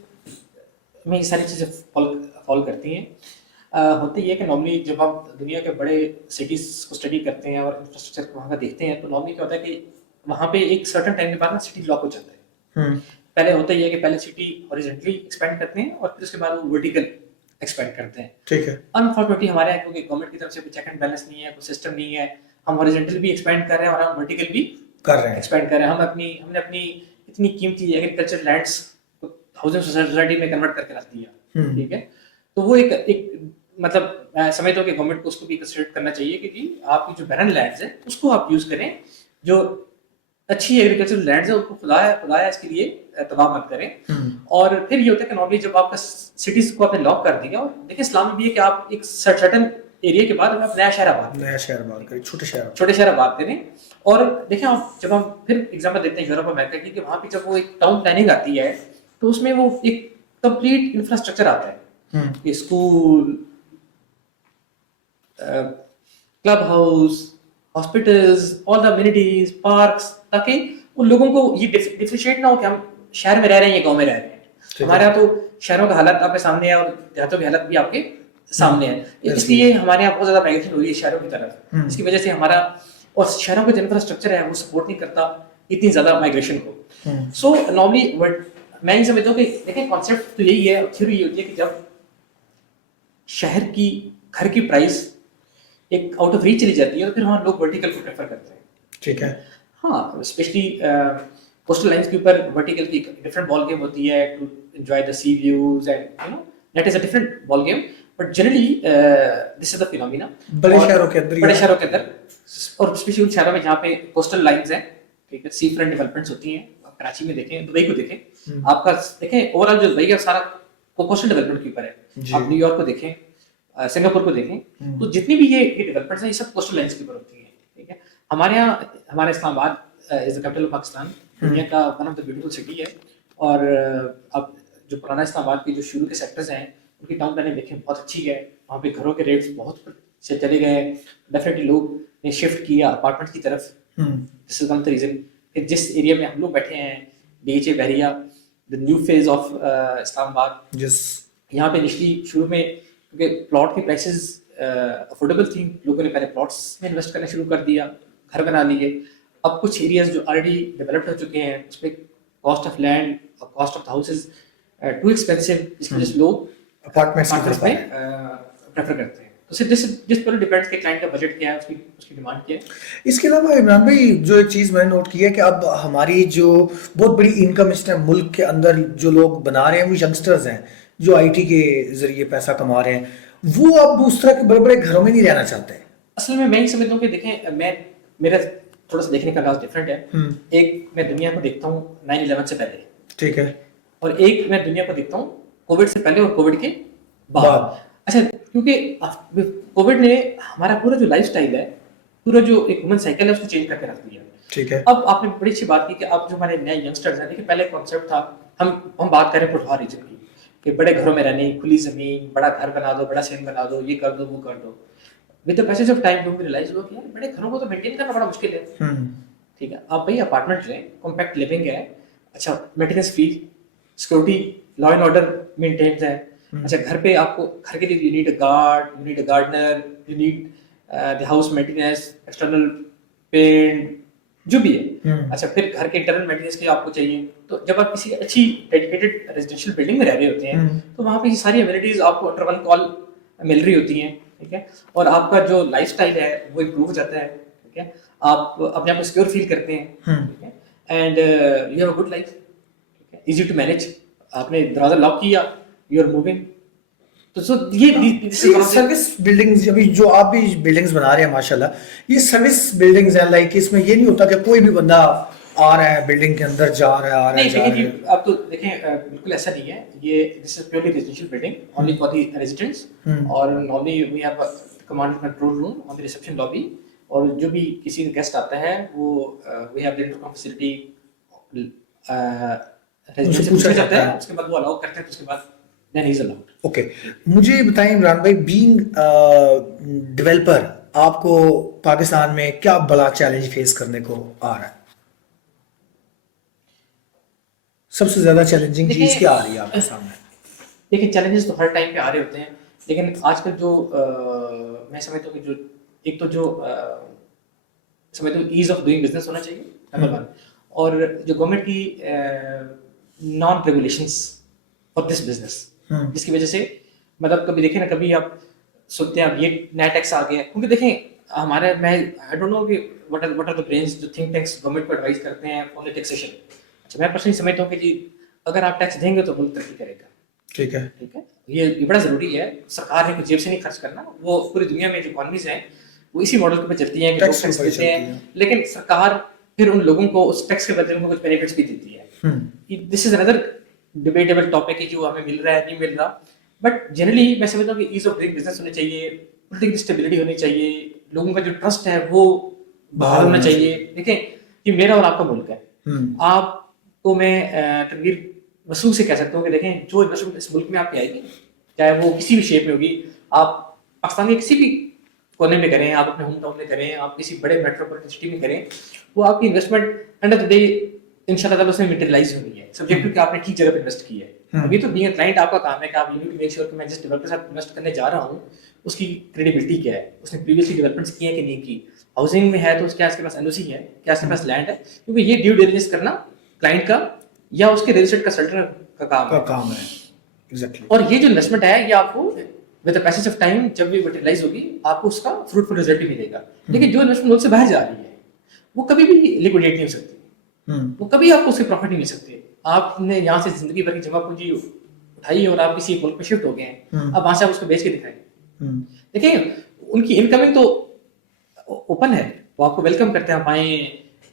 में ये सारी चीज़ें फॉलो करती हैं। होता ये है कि नॉर्मली जब आप दुनिया के बड़े सिटीज़ को स्टडी करते हैं और इंफ्रास्ट्रक्चर को वहाँ का देखते हैं, तो नॉर्मली क्या होता है कि वहाँ पे एक सर्टेन टाइम के बाद ना सिटी लॉक हो जाता है। पहले होता ये है कि पहले सिटी हॉरिजॉन्टली एक्सपेंड करते हैं और फिर उसके बाद वो वर्टिकल एक्सपेंड करते हैं। ठीक है। अनफॉर्चुनेटली हमारे यहाँ क्योंकि गवर्नमेंट की तरफ से कोई चेक एंड बैलेंस नहीं है, कोई सिस्टम नहीं है, हम हॉरिजॉन्टल भी एक्सपेंड कर रहे हैं और हम वर्टिकल भी कर रहे हैं, एक्सपेंड कर रहे हैं। हमने अपनी इतनी कीमती एग्रीकल्चर लैंड्स को हाउसिंग सोसाइटी में कन्वर्ट करके रख दिया, ठीक है। तो वो एक मतलब मैं समझता हूँ कि गवर्नमेंट को उसको भी कंसिडर करना चाहिए कि जी आपकी जो बैरन लैंड्स है उसको आप यूज करें, जो अच्छी एग्रीकल्चर लैंड्स है उनको खुदाया इसके लिए तबाह मत करें। और फिर ये होता है कि नॉर्मली जब आपका सिटीज को आपने लॉक कर दिया, और देखिए इस्लाम में भी है कि आप एक सर्टेन एरिया के बाद आप नया शहर आबाद करें, छोटे शहर आबाद करें। और देखिए आप जब हम फिर एग्जांपल देते हैं यूरोप अमेरिका की, कि वहाँ पे जब वो एक टाउन प्लानिंग आती है तो उसमें वो एक कंप्लीट इंफ्रास्ट्रक्चर आता है, school, club house, hospitals, all the amenities, parks, ताकि उन लोगों को ये डिफरेंशिएट ना हो कि हम शहर में रह रहे हैं या गांव में रह रहे हैं। हमारे यहाँ तो शहरों का हालत आपके सामने है और देहातों की हालत भी आपके सामने है। इसलिए हमारे यहाँ बहुत ज्यादा माइग्रेशन हो रही है शहरों की तरफ। इसकी वजह से हमारा और शहरों का जो इंफ्रास्ट्रक्चर है वो सपोर्ट नहीं करता इतनी ज्यादा माइग्रेशन को। सो नॉर्मली मैं ये समझता हूँ कि देखिए कॉन्सेप्ट तो यही है, थ्योरी ये होती है कि जब शहर की घर की प्राइस एक आउट ऑफ रीच चली जाती है तो फिर वहाँ लोग वर्टिकल को प्रेफर करते हैं। ठीक है। हाँ, स्पेशली कोस्टल लाइंस के ऊपर वर्टिकल की डिफरेंट बॉल गेम होती है to enjoy the sea views and that is a different ball game, but generally this is the phenomena बड़े शहरों के अंदर और स्पेशली उन शहरों में जहाँ पे कोस्टल लाइंस हैं, ठीक है, सी फ्रंट डेवलपमेंट्स होती हैं। कराची में देखें, दुबई को देखें, आपका देखें ओवरऑल जो दुबई का सारा कोस्टल डेवलपमेंट के ऊपर है। आप न्यूयॉर्क को देखें, सिंगापुर को देखें, तो जितनी भी ये डेवलपमेंट्स हैं ये सब कोस्टल लाइंस के ऊपर होती हैं, ठीक है। हमारे यहाँ हमारा Islamabad is the capital of Pakistan, दुनिया का one of the beautiful city है। और अब जो पुराना इस्लामाबाद के जो शुरू के सेक्टर्स हैं उनकी टाउन प्लानिंग देखें बहुत अच्छी है, वहाँ पे घरों के रेट्स बहुत से चले गए। डेफिनेटली लोग ने शिफ्ट किया अपार्टमेंट की तरफ। This is one of the reason कि जिस एरिया में हम लोग बैठे हैं, DHA Bahria, the new phase of Islamabad, यहाँ पे इनिशियली शुरू में क्योंकि प्लॉट की प्राइसेस अफोर्डेबल थी, लोगों ने पहले प्लॉट्स में इन्वेस्ट करना शुरू कर दिया, घर बना लिए। अब कुछ एरियाज जो ऑलरेडी डेवलप्ड हो चुके हैं उस पर कॉस्ट ऑफ लैंड और cost of the house is too expensive, इसकी वजह से लोग अपार्टमेंट्स में प्रेफर करते हैं। तो सिर्फ जिस पर डिपेंड्स के क्लाइंट का बजट क्या है, उसकी डिमांड क्या है। इसके अलावा इमरान भाई जो एक चीज़ मैंने नोट की है कि अब हमारी जो बहुत बड़ी इनकम इस टाइम मुल्क के अंदर जो लोग बना रहे हैं वो यंगस्टर्स हैं जो आईटी के जरिए पैसा कमा रहे हैं, वो अब उस तरह के बड़े बड़े घरों में नहीं रहना चाहते हैं। असल में मैं ही समझता हूँ कि देखें, मेरा थोड़ा सा देखने का अंदाज डिफरेंट है। एक मैं दुनिया को देखता हूँ 9/11 से पहले, ठीक है, और एक मैं दुनिया को देखता हूँ कोविड से पहले और कोविड के बाद। अच्छा, क्योंकि कोविड ने हमारा पूरा जो लाइफस्टाइल है, पूरा जो एक ह्यूमन साइकिल है उसको चेंज करके रख दिया, ठीक है। अब आपने बड़ी अच्छी बात की कि अब जो हमारे नए यंगस्टर्स हैं, देखिए पहले कॉन्सेप्ट था, हम बात करें पुरहार रीजन की, कि बड़े घरों में रहने, खुली जमीन, बड़ा घर बना दो, बड़ा सेम बना दो, ये कर दो, वो कर दो। With the passage of time लोगों को रियलाइज हुआ कि यार बड़े घरों को तो मेंटेन करना बड़ा मुश्किल है, ठीक है। आप भाई अपार्टमेंट लें, कॉम्पैक्ट लिविंग है, अच्छा maintenance free, security, law and order maintained है। अच्छा, घर पे आपको घर के लिए you need a guard, you need a gardener, you need the house maintenance, external paint, जो भी है। अच्छा, फिर घर के इंटरनल मेंटेनेंस के लिए आपको चाहिए, तो जब आप किसी अच्छी डेडिकेटेड रेजिडेंशियल बिल्डिंग में रह रहे होते हैं तो वहाँ पे ये सारी अम्यूनिटीज आपको अंडर वन कॉल मिल रही होती हैं, ठीक है। और आपका जो लाइफस्टाइल है वो इम्प्रूव हो जाता है, ठीक है। आप अपने आप को सिक्योर फील करते हैं, ठीक है, and you have a good life, ठीक है, इजी टू मैनेज। आपने दरवाजा लॉक किया, यू आर मूविंग। तो सो ये सर्विस बिल्डिंग्स, अभी जो आप भी बिल्डिंग्स बना रहे हैं माशाल्लाह, ये सर्विस बिल्डिंग्स है, लाइक इसमें ये नहीं होता कि कोई भी बंदा आ रहा है बिल्डिंग के अंदर, जा रहा है, आ रहा है, नहीं, जा लेकिन रहा है। अब तो देखें, बिल्कुल ऐसा नहीं है। ये this is purely residential building only for the residents, और normally we have command and control room on the reception lobby, और जो भी किसी गेस्ट आता है वो we have the intercom facility, resident से पूछा जाता है, उसके बाद वो अलाउ करते हैं, तो उसके बाद then he is allowed. Okay, मुझे बताएं इमरान भाई, बीइंग डेवलपर, आपको पाकिस्तान में क्या बड़ा चैलेंज फेस करने को आ रहा है? सबसे ज्यादा चैलेंजिंग चीज क्या आ रही है आपके सामने? देखिए, चैलेंजेस तो हर टाइम पे आ रहे होते हैं, लेकिन आजकल जो मैं समझता हूँ कि जो एक तो जो समझता हूँ ईज ऑफ डूइंग बिजनेस होना चाहिए, नंबर वन, और जो गवर्नमेंट की non regulations for this business, जिसकी वजह से मतलब कभी देखें ना, कभी आप सुनते हैं अब ये नया टैक्स आ गया है, क्योंकि देखें हमारे, मैं आई डोंट नो कि व्हाट आर द ब्रेन्स जो थिंक टैंक्स गवर्नमेंट को एडवाइस करते हैं ऑन द टैक्सेशन। अच्छा, मैं पर्सनली समझता हूँ कि जी अगर आप टैक्स देंगे तो मुल्क तरक्की करेगा, ठीक है, ठीक है। ये बड़ा जरूरी है। सरकार ने कुछ जेब से नहीं खर्च करना, वो पूरी दुनिया में जो इकॉनमीज हैं वो इसी मॉडल के ऊपर चलती हैं कि लोग टैक्स देते हैं, लेकिन सरकार फिर उन लोगों को उस टैक्स के बदले उनको कुछ बेनिफिट्स भी देती है। This is another debatable topic है कि वो हमें मिल रहा है नहीं मिल रहा, बट जनरली मैं समझता हूँ कि ईज ऑफ डूइंग बिजनेस होनी चाहिए, पॉलिटिकल स्टेबिलिटी होनी चाहिए, लोगों का जो ट्रस्ट है वो बहाल होना चाहिए। देखें, ये मेरा और आपका मुल्क है। आपको मैं तनवीर वसूल से कह सकता हूँ कि देखें, जो इन्वेस्टमेंट इस मुल्क में आपकी आएगी, चाहे वो किसी भी शेप में होगी, आप पाकिस्तान के किसी भी कोने में करें, आप अपने होम टाउन में करें, आप किसी बड़े मेट्रोपॉलिटन सिटी में करें, वो आपकी investment end of the day इंशाल्लाह ताला उसमें मटेरियलाइज होनी है, सब्जेक्ट टू कि आपने ठीक जगह पे इन्वेस्ट की है। अभी तो बीइंग अ क्लाइंट आपका काम है कि आप you need to make sure कि मैं जिस डेवलपर के साथ इन्वेस्ट करने जा रहा हूँ उसकी क्रेडिबिलिटी क्या है, उसने प्रीवियसली डेवलपमेंट्स किए हैं कि नहीं की, हाउसिंग में है तो क्या उसके पास एनओसी है, क्या उसके पास लैंड है, क्योंकि ये ड्यू डिलिजेंस करना क्लाइंट का या उसके रियल एस्टेट कंसल्टेंट का काम है। एग्जैक्टली। और ये जो इन्वेस्टमेंट है ये आपको with the passage of time जब भी मटेरियलाइज होगी आपको उसका फ्रूटफुल रिजल्ट भी मिलेगा। लेकिन जो इन्वेस्टमेंट मुल्क से बाहर जा रही है वो कभी भी लिक्विडेट नहीं हो सकती, वो कभी आपको उससे प्रॉफिट नहीं मिल सकते। आपने यहाँ से जिंदगी भर की जमा पूंजी उठाई और आप किसी मुल्क में शिफ्ट हो गए हैं, अब वहां से आप उसको बेच के दिखाएं। देखिए उनकी इनकमिंग तो ओपन है, वो आपको वेलकम करते हैं, आप आए,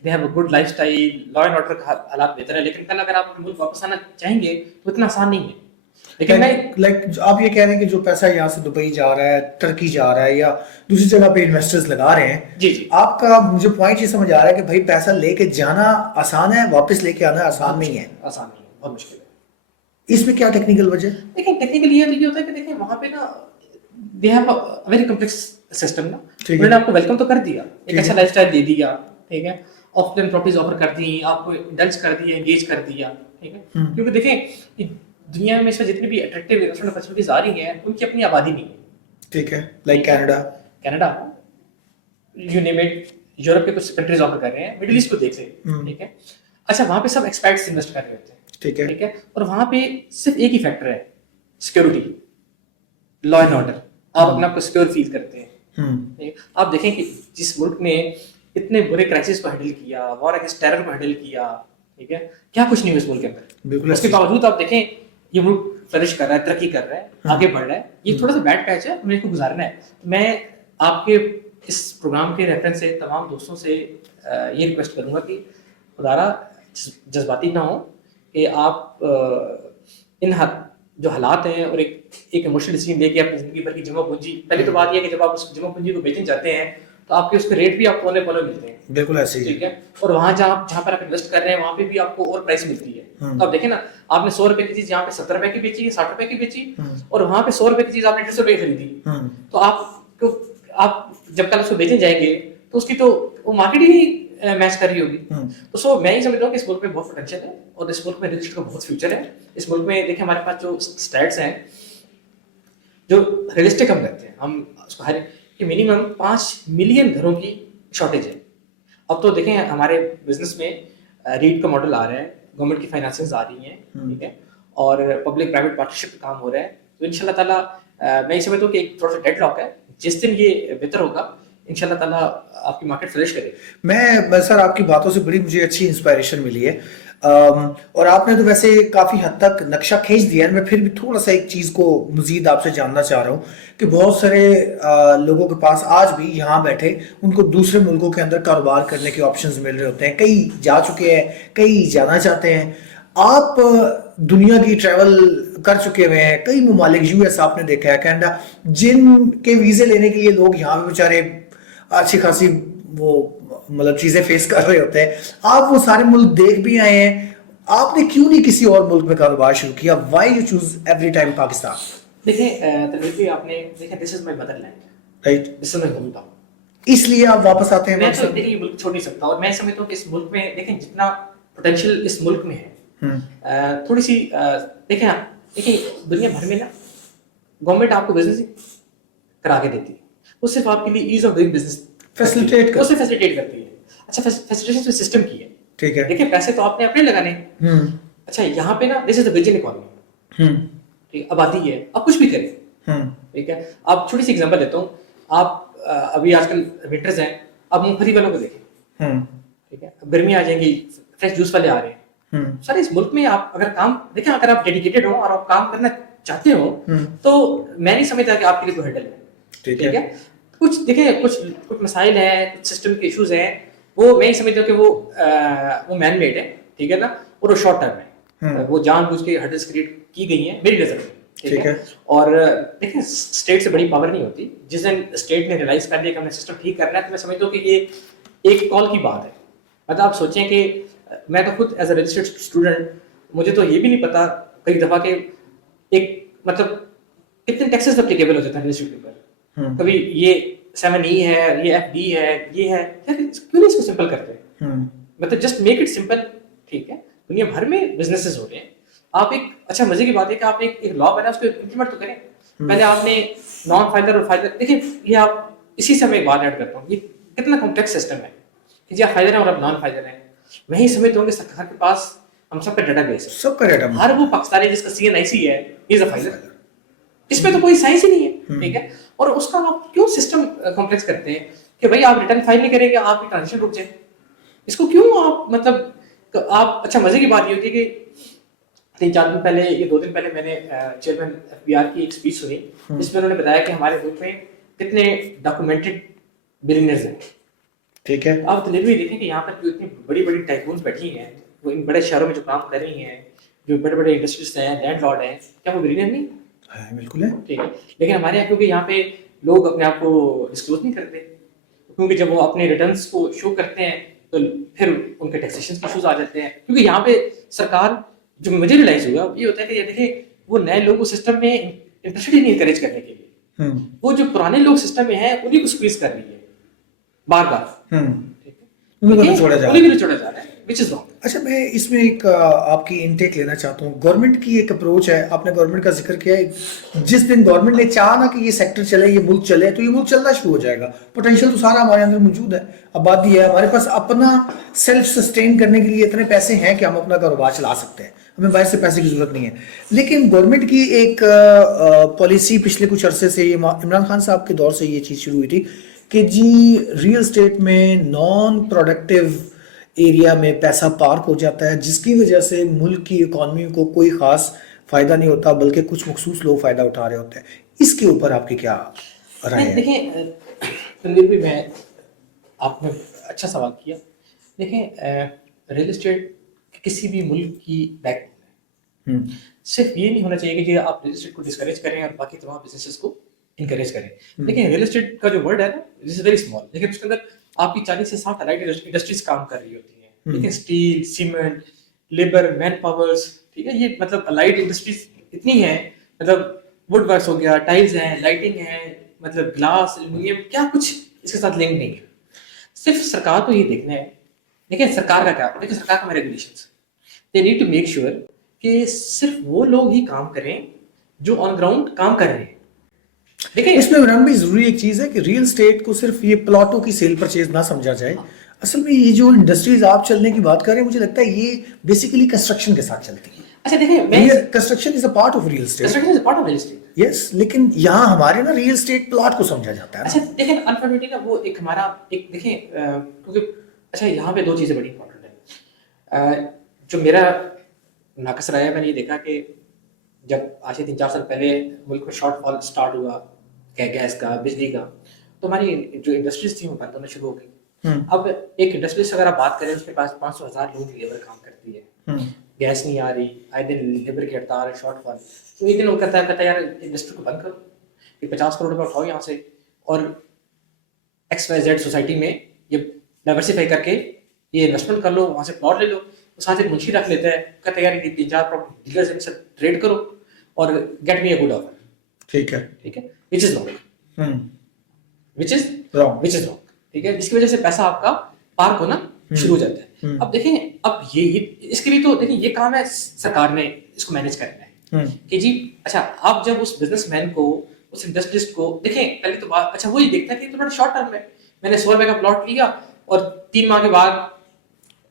they have a good lifestyle, law and order का हालात बेहतर है, लेकिन कल अगर आप मुल्क वापस आना चाहेंगे तो इतना आसान नहीं है। लेकिन लाइक आप ये कह रहे हैं कि जो पैसा यहाँ से दुबई जा रहा है, तुर्की जा रहा है या दूसरी जगह पे इन्वेस्टर्स लगा रहे हैं, जी जी, आपका मुझे पॉइंट ये समझ आ रहा है कि भाई पैसा लेके जाना आसान है, वापस लेके आना आसान नहीं है। आसान नहीं है, बहुत मुश्किल है। इसमें क्या टेक्निकल वजह? देखिए टेक्निकली ये होता है कि देखिए वहां पे ना they have a very complex system ना, उन्होंने आपको वेलकम तो कर दिया, एक अच्छा लाइफस्टाइल दे दिया, ठीक है, ऑफलाइन प्रॉपर्टीज ऑफर कर दी, आपको इंडल्ज कर दिया, एंगेज कर दिया, ठीक है। क्योंकि देखें दुनिया में इसमें जितनी भी अट्रैक्टिव इन्वेस्टमेंट अपॉर्चुनिटीज आ रही हैं उनकी अपनी आबादी नहीं है, ठीक है, like Canada you name it, Europe के कुछ कंट्रीज ऑफर कर रहे हैं, मिडिल ईस्ट को देख ले, ठीक है। अच्छा, वहां पे सब एक्सपर्ट्स इन्वेस्ट कर रहे होते हैं, ठीक है, और वहां पे सिर्फ एक ही फैक्टर है, सिक्योरिटी, लॉ एंड ऑर्डर, आप अपने आप को सिक्योर फील करते हैं। आप देखें कि जिस मुल्क ने इतने बुरे क्राइसिस को हैंडल किया, वॉर अगेंस्ट टेरर को हैंडल किया, ठीक है, क्या कुछ नहीं हुआ इस मुल्क के अंदर, उसके बावजूद आप देखें ये मुल्क फ्लरिश कर रहा है, तरक्की कर रहा है, आगे बढ़ रहा है। ये थोड़ा सा बैड पैच है, हमें इसको गुजारना है। मैं आपके इस प्रोग्राम के रेफरेंस से तमाम दोस्तों से ये रिक्वेस्ट करूंगा कि खुदारा जज्बाती ना हो कि आप इन जो हालात हैं और एक इमोशनल डिसीजन लेके अपनी जिंदगी भर की जमा पूंजी, पहले तो बात यह है कि जब आप उस जमा पूंजी को बेचने जाते हैं तो आपके उसके रेट भी आपको पौने मिलते हैं, बिल्कुल ऐसे ही, ठीक है, और वहां जहाँ पर आप इन्वेस्ट कर रहे हैं वहां पे भी आपको और प्राइस मिलती है। तो आप देखें ना, आपने 100 रुपए की चीज यहाँ पे 70 रुपए की बेची, 60 रुपए की बेची, और वहां पे 100 रुपए की चीज आपने 150 रुपए खरीदी, तो आप जब कल उसको बेचने जाएंगे तो उसकी तो वो मार्केट ही मैच कर रही होगी। तो मैं ही समझ रहा हूँ कि इस मुल्क में बहुत पोटेंशियल है और इस मुल्क में रियल एस्टेट का बहुत फ्यूचर है। इस मुल्क में देखिए हमारे पास जो स्टैट्स हैं जो रियलिस्टिक हम रखते हैं, हम उसको हर कि मिनिमम 5 मिलियन घरों की शॉर्टेज है। अब तो देखें हमारे बिजनेस में रीट का मॉडल आ रहा है, गवर्नमेंट की फाइनेंसिंग आ रही हैं, ठीक है, और पब्लिक प्राइवेट पार्टनरशिप काम हो रहा है। तो इंशाल्लाह ताला मैं ये समझता हूँ कि एक थोड़ा सा डेडलॉक है, जिस दिन ये बेहतर होगा इंशाल्लाह ताला आपकी मार्केट फ्लरिश करेगी। मैं सर आपकी बातों से बड़ी मुझे अच्छी इंस्पायरेशन मिली है। और आपने तो वैसे काफ़ी हद तक नक्शा खींच दिया है। मैं फिर भी थोड़ा सा एक चीज़ को मज़ीद आपसे जानना चाह रहा हूँ कि बहुत सारे लोगों के पास आज भी यहाँ बैठे उनको दूसरे मुल्कों के अंदर कारोबार करने के ऑप्शंस मिल रहे होते हैं। कई जा चुके हैं, कई जाना चाहते हैं। आप दुनिया की ट्रैवल कर चुके हुए हैं, कई ममालिक, यूएस आपने देखा है, कनाडा, जिनके वीज़े लेने के लिए लोग यहाँ पे बेचारे अच्छी खासी वो मतलब चीजें फेस कर रहे होते हैं। आप वो सारे मुल्क देख भी आए हैं, आपने क्यों नहीं किसी और मुल्क में कारोबार शुरू किया? Why you choose every time Pakistan? देखिए तनवीर भी आपने देखा, this is my Motherland, right, this is my home town, इसलिए आप वापस आते हैं। मैं तो देखिए ये मुल्क छोड़ नहीं सकता। और मैं समझता हूँ कि इस मुल्क में देखें जितना पोटेंशियल इस मुल्क में है, थोड़ी सी देखें आप, देखिए दुनिया भर में ना गवर्नमेंट आपको बिजनेस करा के देती है, वो सिर्फ आपके लिए ease of doing business facilitate वो सिर्फ फैसिलिटेट करती है। अच्छा, फैसिलिटेशन सिस्टम की है, ठीक है। देखिए पैसे तो आपने अपने लगाने हैं। अच्छा, यहाँ पे ना this is the vision economy, ठीक, आबादी है, आप कुछ भी करें, ठीक है। आप छोटी सी एग्जांपल देता हूँ, आप अभी आजकल विंटर्स हैं, आप मूंगफली वालों को देखें, ठीक है, गर्मी आ जाएंगी, फ्रेश जूस वाले आ रहे हैं। सर इस मुल्क में आप अगर काम देखें, अगर आप डेडिकेटेड हो और आप काम करना चाहते हो तो मैं नहीं समझता कि आपके लिए कोई हर्डल है, ठीक है। कुछ देखिए, कुछ मसाइल हैं, कुछ सिस्टम के इश्यूज हैं, वो मैं ही समझता हूँ कि वो मैन मेड है, ठीक है ना, और वो शॉर्ट टर्म है, वो जानबूझ के हर्डल्स क्रिएट की गई हैं मेरी नजर में, ठीक है। और देखिए स्टेट से बड़ी पावर नहीं होती। जिस दिन स्टेट ने रियलाइज कर लिया कि हमने सिस्टम ठीक करना है, तो मैं समझता हूँ कि ये एक कॉल की बात है। मतलब आप सोचें कि मैं तो खुद एज अ रजिस्टर्ड स्टूडेंट, मुझे तो ये भी नहीं पता कई दफा के एक मतलब कितने टैक्सेस एप्लीकेबल हो जाते हैं रजिस्ट्री के ऊपर। कभी ये 7E है, ये FD है, ये है, यार क्यों नहीं इसको सिंपल करते? मतलब जस्ट मेक इट सिंपल, ठीक है। दुनिया भर में बिजनेसेस हो रहे हैं, आप एक अच्छा मजे की बात है कि आप एक लॉ बना उसको इम्प्लीमेंट तो करें। पहले आपने नॉन फाइलर और फाइलर, देखिए ये आप इसी से मैं एक बात ऐड करता हूँ, ये कितना कॉम्प्लेक्स सिस्टम है कि जी आप फाइलर हैं और आप नॉन फाइलर हैं। मैं ही समझता हूँ कि सरकार के पास हम सबका डेटाबेस है, सबका डेटा, हर वो पाकिस्तानी जिसका CNIC है, ही इज अ फाइलर, इसमें तो कोई साइंस ही नहीं है, ठीक है। और उसका आप क्यों सिस्टम कॉम्प्लेक्स करते हैं कि भाई आप रिटर्न फाइल नहीं करेंगे, आपकी ट्रांजेक्शन रुक जाए, इसको क्यों आप मतलब आप अच्छा मजे की बात ये होती है कि 3-4 दिन पहले, ये 2 दिन पहले मैंने चेयरमैन FBR की एक स्पीच सुनी, जिसमें उन्होंने बताया कि हमारे मुल्क में कितने डॉक्यूमेंटेड बिलियनियर्स हैं, ठीक है। आप डिलीवरी देखें कि यहाँ पर जो इतनी बड़ी बड़ी टाइकून्स बैठी हैं, वो इन बड़े शहरों में जो काम कर रही हैं, जो बड़े बड़े इंडस्ट्रीज हैं, लैंडलॉर्ड हैं, क्या वो बिलियनियर नहीं है? बिल्कुल है, ठीक है। लेकिन हमारे यहाँ क्योंकि यहाँ पे लोग अपने आप को डिस्क्लोज नहीं करते, क्योंकि जब वो अपने रिटर्न्स को शो करते हैं तो फिर उनके टैक्सेशन के इश्यूज आ जाते हैं। क्योंकि यहाँ पे सरकार, जो मुझे रियलाइज हुआ ये होता है कि ये देखिए वो नए लोग उस सिस्टम में इंटरेस्टेड ही नहीं इनकरेज करने के लिए, वो जो पुराने लोग सिस्टम में हैं उन्हीं को स्क्वीज कर रही है बार बार, उन्हीं को छोड़ा जा रहा है, व्हिच इज रॉन्ग। अच्छा, मैं इसमें एक आपकी इनटेक लेना चाहता हूँ। गवर्नमेंट की एक अप्रोच है, आपने गवर्नमेंट का जिक्र किया है, जिस दिन गवर्नमेंट ने चाहा ना कि ये सेक्टर चले, ये मुल्क चले, तो ये मुल्क चलना शुरू हो जाएगा। पोटेंशियल तो सारा हमारे अंदर मौजूद है, आबादी है, हमारे पास अपना सेल्फ सस्टेन करने के लिए इतने पैसे हैं कि हम अपना कारोबार चला सकते हैं, हमें बाहर से पैसे की जरूरत नहीं है। लेकिन गवर्नमेंट की एक पॉलिसी पिछले कुछ अरसे से, इमरान खान साहब के दौर से ये चीज़ शुरू हुई थी कि जी रियल एस्टेट में नॉन प्रोडक्टिव एरिया में पैसा पार्क हो जाता है, जिसकी वजह से मुल्क की इकॉनमी को कोई खास फायदा नहीं होता, बल्कि कुछ मखसूस लोग फायदा उठा रहे होते हैं। इसके ऊपर आपकी क्या राय है? देखिए तनवीर भी, मैं आपने अच्छा सवाल किया। देखिए रियल एस्टेट किसी भी मुल्क की बैकबोन है। सिर्फ ये नहीं होना चाहिए कि आप रियल एस्टेट को डिस्करेज करें और बाकी तमाम बिजनेसेस को इनकरेज करें। देखिए रियल एस्टेट का जो वर्ड है ना, इट इज वेरी स्मॉल, लेकिन उसके अंदर आपकी 40 से 60 अलाइड इंडस्ट्रीज काम कर रही होती हैं। ठीक है, steel, cement, labour, man powers, ठीक है, ये मतलब अलाइड इंडस्ट्रीज इतनी है, मतलब वुड वर्क्स हो गया, टाइल्स हैं, लाइटिंग है, मतलब ग्लास, एल्युमिनियम, क्या कुछ इसके साथ लिंक नहीं है। सिर्फ सरकार को ये देखना है। देखिए सरकार का क्या, देखिए सरकार का regulations, they need to make sure कि सिर्फ वो लोग ही काम करें जो ऑन ग्राउंड काम कर रहे हैं। देखिए इसमें इमरान भाई जरूरी एक चीज है कि रियल एस्टेट को सिर्फ ये प्लॉटों की सेल परचेज ना समझा जाए। असल में ये जो इंडस्ट्रीज आप चलने की बात कर रहे हैं, मुझे लगता है ये बेसिकली कंस्ट्रक्शन के साथ चलती है। अच्छा देखिए, मैं construction is a part of real estate. Construction is part of real estate. Yes, लेकिन यहाँ हमारे ना रियल एस्टेट प्लॉट को समझा जाता है अच्छा ना। देखिए, अनफॉर्चुनेटली ना वो एक हमारा एक देखिए क्योंकि अच्छा यहाँ पे दो चीज़ें बड़ी इंपॉर्टेंट है। जो मेरा नाकस रहा है, मैंने ये देखा कि जब आज से 3-4 साल पहले मुल्क में शॉर्टफॉल स्टार्ट हुआ गैस का, बिजली का, तो हमारी जो इंडस्ट्रीज थी वो बंद होना शुरू हो गई। अब एक इंडस्ट्रियलिस्ट अगर आप बात करें, उसके पास 500,000 लोगों की लेबर काम करती है, गैस नहीं आ रही, आए दिन लेबर की हड़ताल, शॉर्टफॉल, तो एक दिन वो कहता है यार इंडस्ट्री को बंद करो, ये 50 करोड़ रुपये उठाओ यहाँ से और XYZ सोसाइटी में ये डाइवर्सिफाई करके ये इन्वेस्टमेंट कर लो, वहाँ से प्लॉट ले लो। तो साथ एक मुंशी रख लेते हैं, कहते हैं यार ये 3-4 प्रॉपर्टी डीलर्स इनसे ट्रेड करो और get me a good offer. ठीक है, ठीक है, which is wrong, which is wrong, ठीक है, जिसकी वजह से पैसा आपका पार्क होना शुरू हो जाता है। अब देखें, अब ये इसके लिए तो देखिए ये काम है सरकार ने इसको मैनेज करना है कि जी अच्छा, आप जब उस बिजनेसमैन को, उस इंडस्ट्रियलिस्ट को देखें, पहले तो बात अच्छा वही देखता है कि तो बड़ा शॉर्ट टर्म है, मैंने 100 रुपए का प्लॉट लिया और 3 माह के बाद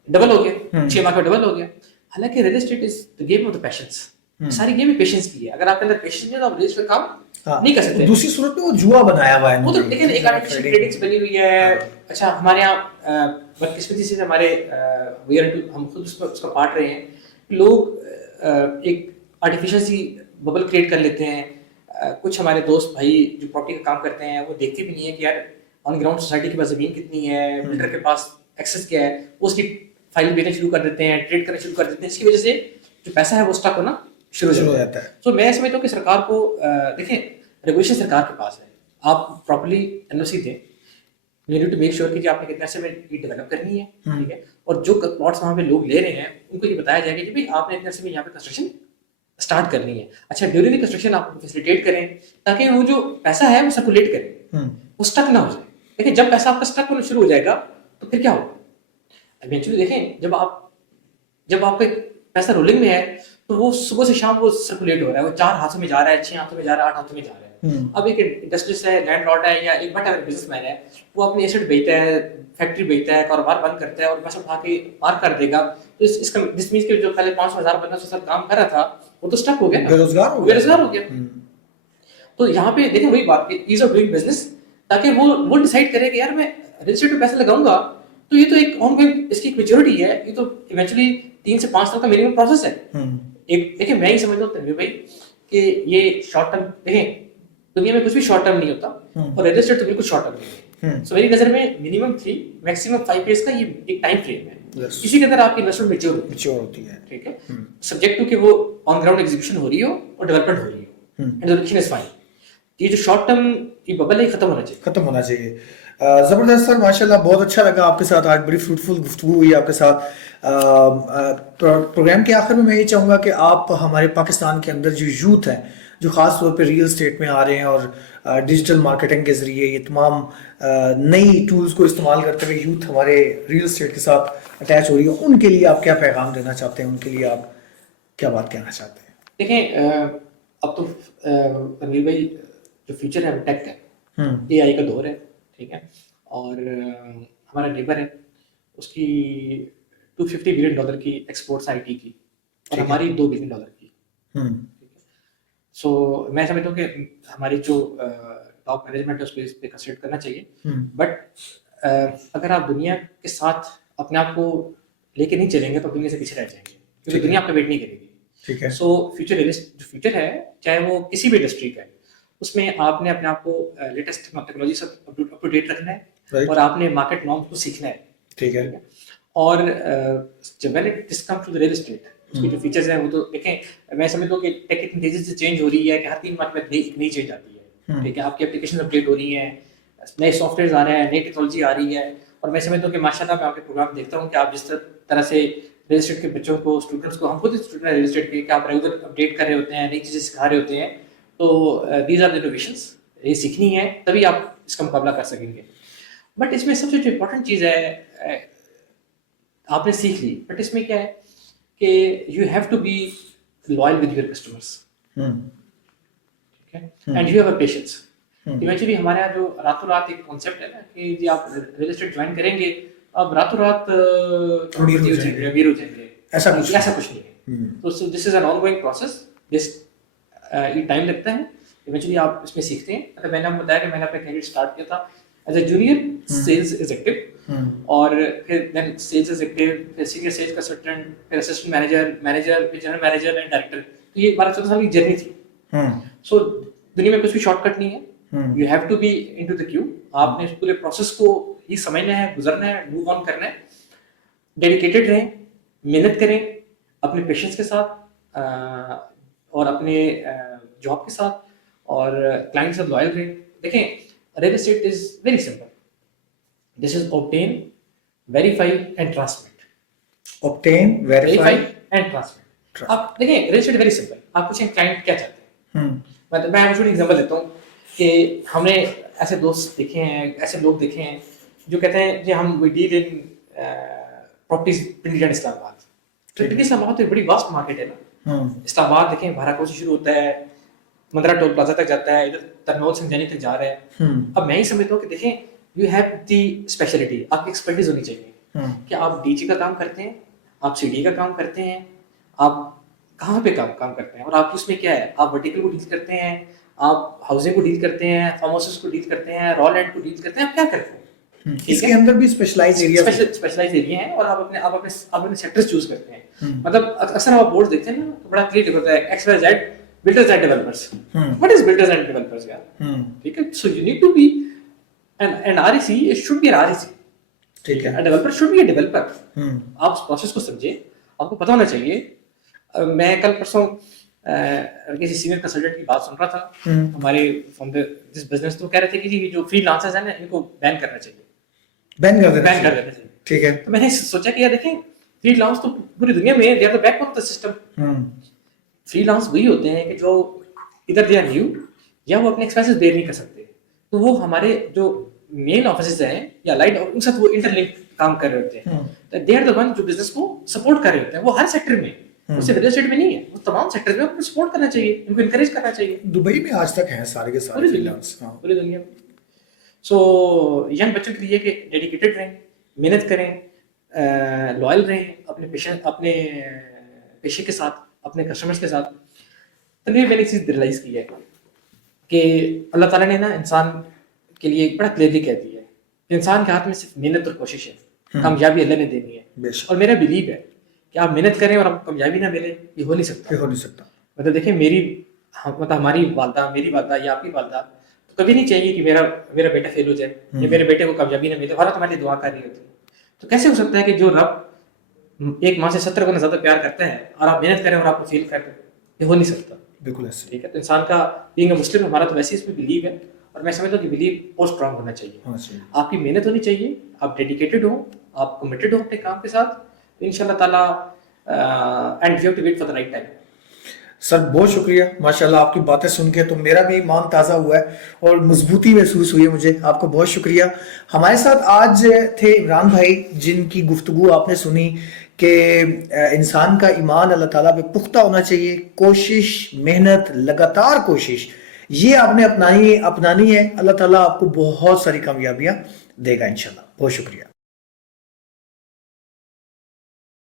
डबल हो गया, 6 माह का डबल हो गया। हालांकि real estate is the game of the patience, सारी गेम पेशेंस की है। अगर आपके अंदर पेशेंस नहीं है तो आप रियल एस्टेट काम नहीं कर सकते। दूसरी सूरत में वो जुआ बनाया हुआ है, वो तो लेकिन एक आर्टिफिशियल ट्रेडिंग्स बनी हुई है। अच्छा हमारे यहाँ बदकिस्मती से हमारे हम खुद उसका पार्ट रहे हैं, लोग एक आर्टिफिशियल सी बबल क्रिएट कर लेते हैं। कुछ हमारे दोस्त भाई जो प्रॉपर्टी का काम करते हैं वो देखते भी नहीं है कि यार ऑन ग्राउंड सोसाइटी के पास जमीन कितनी है, बिल्डर के पास एक्सेस क्या है, वो उसकी फाइल बेचना शुरू कर देते हैं, ट्रेड करना शुरू कर देते हैं। इसकी वजह से जो पैसा है वो स्टक होना शुरू हो जाता है। तो मैं समझता हूँ कि सरकार को देखें, रेगुलेशन सरकार के पास है, आप प्रॉपर्ली एनओसी दें, you need to make sure कि जी आपने कितने समय ये डेवलप करनी है, ठीक है, और जो प्लॉट्स वहाँ पे लोग ले रहे हैं उनको ये बताया जाएगा कि भाई आपने इतने समय यहाँ पे कंस्ट्रक्शन स्टार्ट करनी है। अच्छा ड्यूरिंग द कंस्ट्रक्शन आप फैसिलिटेट करें ताकि वो जो पैसा है वो सर्कुलेट करे, वो स्टक ना हो जाए। देखिए जब पैसा आपका स्टक होना शुरू हो जाएगा तो फिर क्या होगा, इवेंचुअली देखें जब आपका पैसा रोलिंग में है तो वो सुबह से शाम वो सर्कुलेट हो रहा है, वो 4 हाथों में जा रहा है, 6 हाथों में जा रहा है, 8 हाथों में जा रहा है। अब एक इंडस्ट्रियलिस्ट है, लैंडलॉर्ड है या एक बड़ा बिजनेसमैन है, वो अपनी एसेट बेचता है, फैक्ट्री बेचता है, कारोबार बंद करता है और पैसा उठा के पार कर देगा। तो इसका दिस मींस कि जो पहले 500,000 1500 साल काम कर रहा था वो तो स्टक हो गया, बेरोजगार हो गया। तो यहाँ पे देखें वही बात कि ईज ऑफ डूइंग बिजनेस, ताकि वो डिसाइड करे कि यार मैं रियल एस्टेट में पैसा लगाऊंगा तो ये तो एक ऑनगोइंग इसकी एक मैच्योरिटी है, ये तो इवेंचुअली 3 से 5 साल का मिनिमम प्रोसेस है। एक देखिए मैं ही समझता हूँ तनवीर भाई कि ये शॉर्ट टर्म, देखें दुनिया में कुछ भी शॉर्ट टर्म नहीं होता और रियल एस्टेट तो बिल्कुल शॉर्ट टर्म नहीं है। सो मेरी नजर में मिनिमम 3 मैक्सिमम 5 इयर्स का ये एक टाइम फ्रेम है। इसी के अंदर आपकी इन्वेस्टमेंट मैच्योर होती है, ठीक है, सब्जेक्ट टू कि वो ऑन ग्राउंड एग्जीक्यूशन हो रही हो और डेवलपमेंट हो रही हो, and the direction is fine. ये जो शॉर्ट टर्म ये बबल है खत्म होना चाहिए। जबरदस्त सर, माशाल्लाह बहुत अच्छा लगा आपके साथ, आज बड़ी फ्रूटफुल गुफ्तगू हुई आपके साथ। प्रोग्राम के आखिर में मैं ये चाहूँगा कि आप हमारे पाकिस्तान के अंदर जो यूथ है जो ख़ास तौर पे रियल एस्टेट में आ रहे हैं और डिजिटल मार्केटिंग के ज़रिए ये तमाम नई टूल्स को इस्तेमाल करते हुए यूथ हमारे रियल एस्टेट के साथ अटैच हो रही है, उनके लिए आप क्या पैगाम देना चाहते हैं, उनके लिए आप क्या बात कहना चाहते हैं? देखें अब तो तनवीर भाई जो फ्यूचर है वो टेक है, AI का दौर है, ठीक है, और हमारा नेबर है उसकी $250 बिलियन की एक्सपोर्ट्स IT की और हमारी $2 बिलियन की। सो मैं समझता हूँ कि हमारी जो टॉप मैनेजमेंट है उसको इस पे कंसिडर करना चाहिए। बट अगर आप दुनिया के साथ अपने आप को लेके नहीं चलेंगे तो दुनिया से पीछे रह जाएंगे, क्योंकि दुनिया आपका वेट नहीं करेगी। ठीक है। सो जो फ्यूचर है चाहे वो किसी भी इंडस्ट्री का है, उसमें आपने अपने आप को लेटेस्ट टेक्नोलॉजी से अप टू डेट रखना है और आपने मार्केट नॉर्म्स को सीखना है, ठीक है। और जब when it comes to the real estate उसके जो फीचर्स हैं वो तो देखें, मैं समझता हूँ कि टेक इतनी तेजी से चेंज हो रही है कि हर 3 माह में नई चेंज आती है, ठीक है, आपकी एप्लीकेशन अपडेट हो रही है, नए सॉफ्टवेयर आ रहे हैं, नई टेक्नोलॉजी आ रही है। और मैं समझता हूँ कि माशाल्लाह मैं आपके प्रोग्राम देखता हूँ कि आप जिस तरह से रियल एस्टेट के बच्चों को, स्टूडेंट्स को, हम खुद स्टूडेंट हैं रियल एस्टेट के, कि आप रेगुलर अपडेट कर रहे होते हैं, नई चीज़ें सिखा रहे होते हैं। तो दीज आर द इनोवेशंस, ये सीखनी है तभी आप इसका मुकाबला कर सकेंगे। बट इसमें सबसे जो इम्पोर्टेंट चीज़ है आपने सीख ली, बट इसमें क्या है कि you have to be loyal with your customers, ठीक है, and you have a patience. Eventually हमारे यहाँ जो रातों रात एक कॉन्सेप्ट है ना कि जी आप रियल एस्टेट ज्वाइन करेंगे आप रातों रात अमीर हो जाएंगे। अमीर हो जाएंगे, ऐसा कुछ ऐसा कुछ नहीं है। तो this is an ongoing process, this ये टाइम लगता है, इवेंचुअली आप इसमें सीखते हैं। मतलब मैंने आपको बताया कि मैंने अपना कैरियर स्टार्ट किया था as a junior sales executive, और फिर देन सेल्स एग्जीक्यूटिव, फिर सीनियर सेल्स कंसल्टेंट, फिर असिस्टेंट मैनेजर, मैनेजर, फिर जनरल मैनेजर एंड डायरेक्टर। तो ये 12-14 साल की जर्नी थी। सो दुनिया में कुछ भी शॉर्टकट नहीं है, you have to be into the queue. आपने इस पूरे प्रोसेस को ही समझना है, गुजरना है, मूव ऑन करना है, डेडिकेटेड रहें, मेहनत करें अपने पेशेंस के साथ और अपने जॉब के साथ, और क्लाइंट से लॉयल रहें। देखें, real estate is very simple, this is obtain, verify and transmit. Obtain, verify and transmit. आप देखें, रियल एस्टेट वेरी सिंपल। आप पूछें क्लाइंट क्या चाहते हैं, मतलब मैं आपको एग्जांपल देता हूँ कि हमने ऐसे दोस्त देखे हैं, ऐसे लोग देखे हैं जो कहते हैं कि हम we deal in properties Trinity and Islamabad. Trinity Islamabad तो एक बड़ी वास्ट मार्केट है ना। इस्लामाबाद देखें, भाराकोट से शुरू होता है, मंदरा टोल प्लाजा तक जाता है, इधर तरनौल संजानी तक जा रहा है। अब मैं ही समझता हूँ कि देखें, यू हैव दी स्पेशलिटी, आपकी एक्सपर्टीज होनी चाहिए कि आप डीजी का काम करते हैं, आप सीडी का काम करते हैं, आप कहाँ पे काम करते हैं, और आपकी उसमें क्या है। आप वर्टिकल को डील करते हैं, आप हाउसिंग को डील करते हैं, फार्म हाउसेस को डील करते हैं, रॉ लैंड को डील करते हैं, आप क्या करते हैं। इसके अंदर भी स्पेशलाइज एरिया हैं, और आप अपने सेक्टर्स चूज करते हैं। मतलब अक्सर आप बोर्ड देखते हैं ना, तो बड़ा क्लियर होता है XYZ builders and developers. What is builders and developers यार, ठीक है। So you need to be an REC, it should be an REC, ठीक है। Developer should be a developer. आप प्रोसेस को समझे, आपको पता होना चाहिए। मैं कल परसों किसी सीनियर कंसल्टेंट की बात सुन रहा था हमारे फ्रॉम दिस बिजनेस, तो कह रहे थे कि जी जो फ्रीलांसर्स हैं ना, इनको बैन करना चाहिए, बैन कर देना चाहिए, ठीक है। तो मैंने सोचा कि यार देखें, फ्रीलांस तो पूरी दुनिया में they are the backbone of the system. Freelance वही होते हैं कि जो इधर दे आर न्यू, या वो अपने एक्सपेंसेस बेयर नहीं कर सकते, तो वो हमारे जो मेन ऑफिसेज हैं या लाइट, उनके साथ वो इंटरलिंक काम कर रहे होते हैं। दे आर द वन जो बिजनेस को सपोर्ट कर रहे होते हैं, वो हर सेक्टर में, सिर्फ रियल एस्टेट में नहीं है, वो तमाम सेक्टर में उनको सपोर्ट करना चाहिए, इनको इनकरेज करना चाहिए। दुबई में आज तक हैं सारे के सारे फ्रीलांस, पूरी दुनिया में। सो यंग बच्चों के लिए कि डेडिकेटेड रहें, मेहनत करें, लॉयल रहें अपने पेशे के साथ, अपने कस्टमर्स के साथ। तभी मैंने एक चीज़ रियलाइज की है कि अल्लाह ताला ने ना इंसान के लिए बड़ा क्लियरली कह दिया है कि इंसान के हाथ में सिर्फ मेहनत और कोशिश है, कामयाबी अल्लाह ने देनी है। और मेरा बिलीव है कि आप मेहनत करें और आपको कामयाबी ना मिले, ये हो नहीं सकता। मतलब देखिए, मतलब हमारी वालदा, मेरी वालदा या आपकी वालदा तो कभी नहीं चाहिए कि मेरा बेटा फेल हो जाए या मेरे बेटे को कामयाबी ना मिले, और तुम्हारी दुआ कर रही होती है। तो कैसे हो सकता है कि जो रब एक माँ से 70 गुना ज्यादा प्यार करता है और आप मेहनत करें और आपको फेल कर दे, ये हो नहीं सकता। बिल्कुल ऐसे, ठीक है। तो इंसान का बीइंग अ मुस्लिम, हमारा तो वैसे इसमें बिलीव है, और मैं समझता हूँ कि बिलीव बहुत स्ट्रांग होना चाहिए। आपकी मेहनत होनी चाहिए, आप डेडिकेटेड हो, आप कमिटेड हो अपने काम के साथ, तो इंशाल्लाह ताला and you have to wait for the right time. Sir बहुत शुक्रिया, माशाल्लाह आपकी बातें सुन के तो मेरा भी ईमान ताज़ा हुआ है और मजबूती महसूस हुई है मुझे। आपको बहुत शुक्रिया। हमारे साथ आज थे इमरान भाई, जिनकी गुफ्तगू आपने सुनी कि इंसान का ईमान अल्लाह ताला पे पुख्ता होना चाहिए, कोशिश, मेहनत, लगातार कोशिश, ये आपने अपनानी है। अल्लाह ताला आपको बहुत सारी कामयाबियाँ देगा इंशाल्लाह। बहुत शुक्रिया।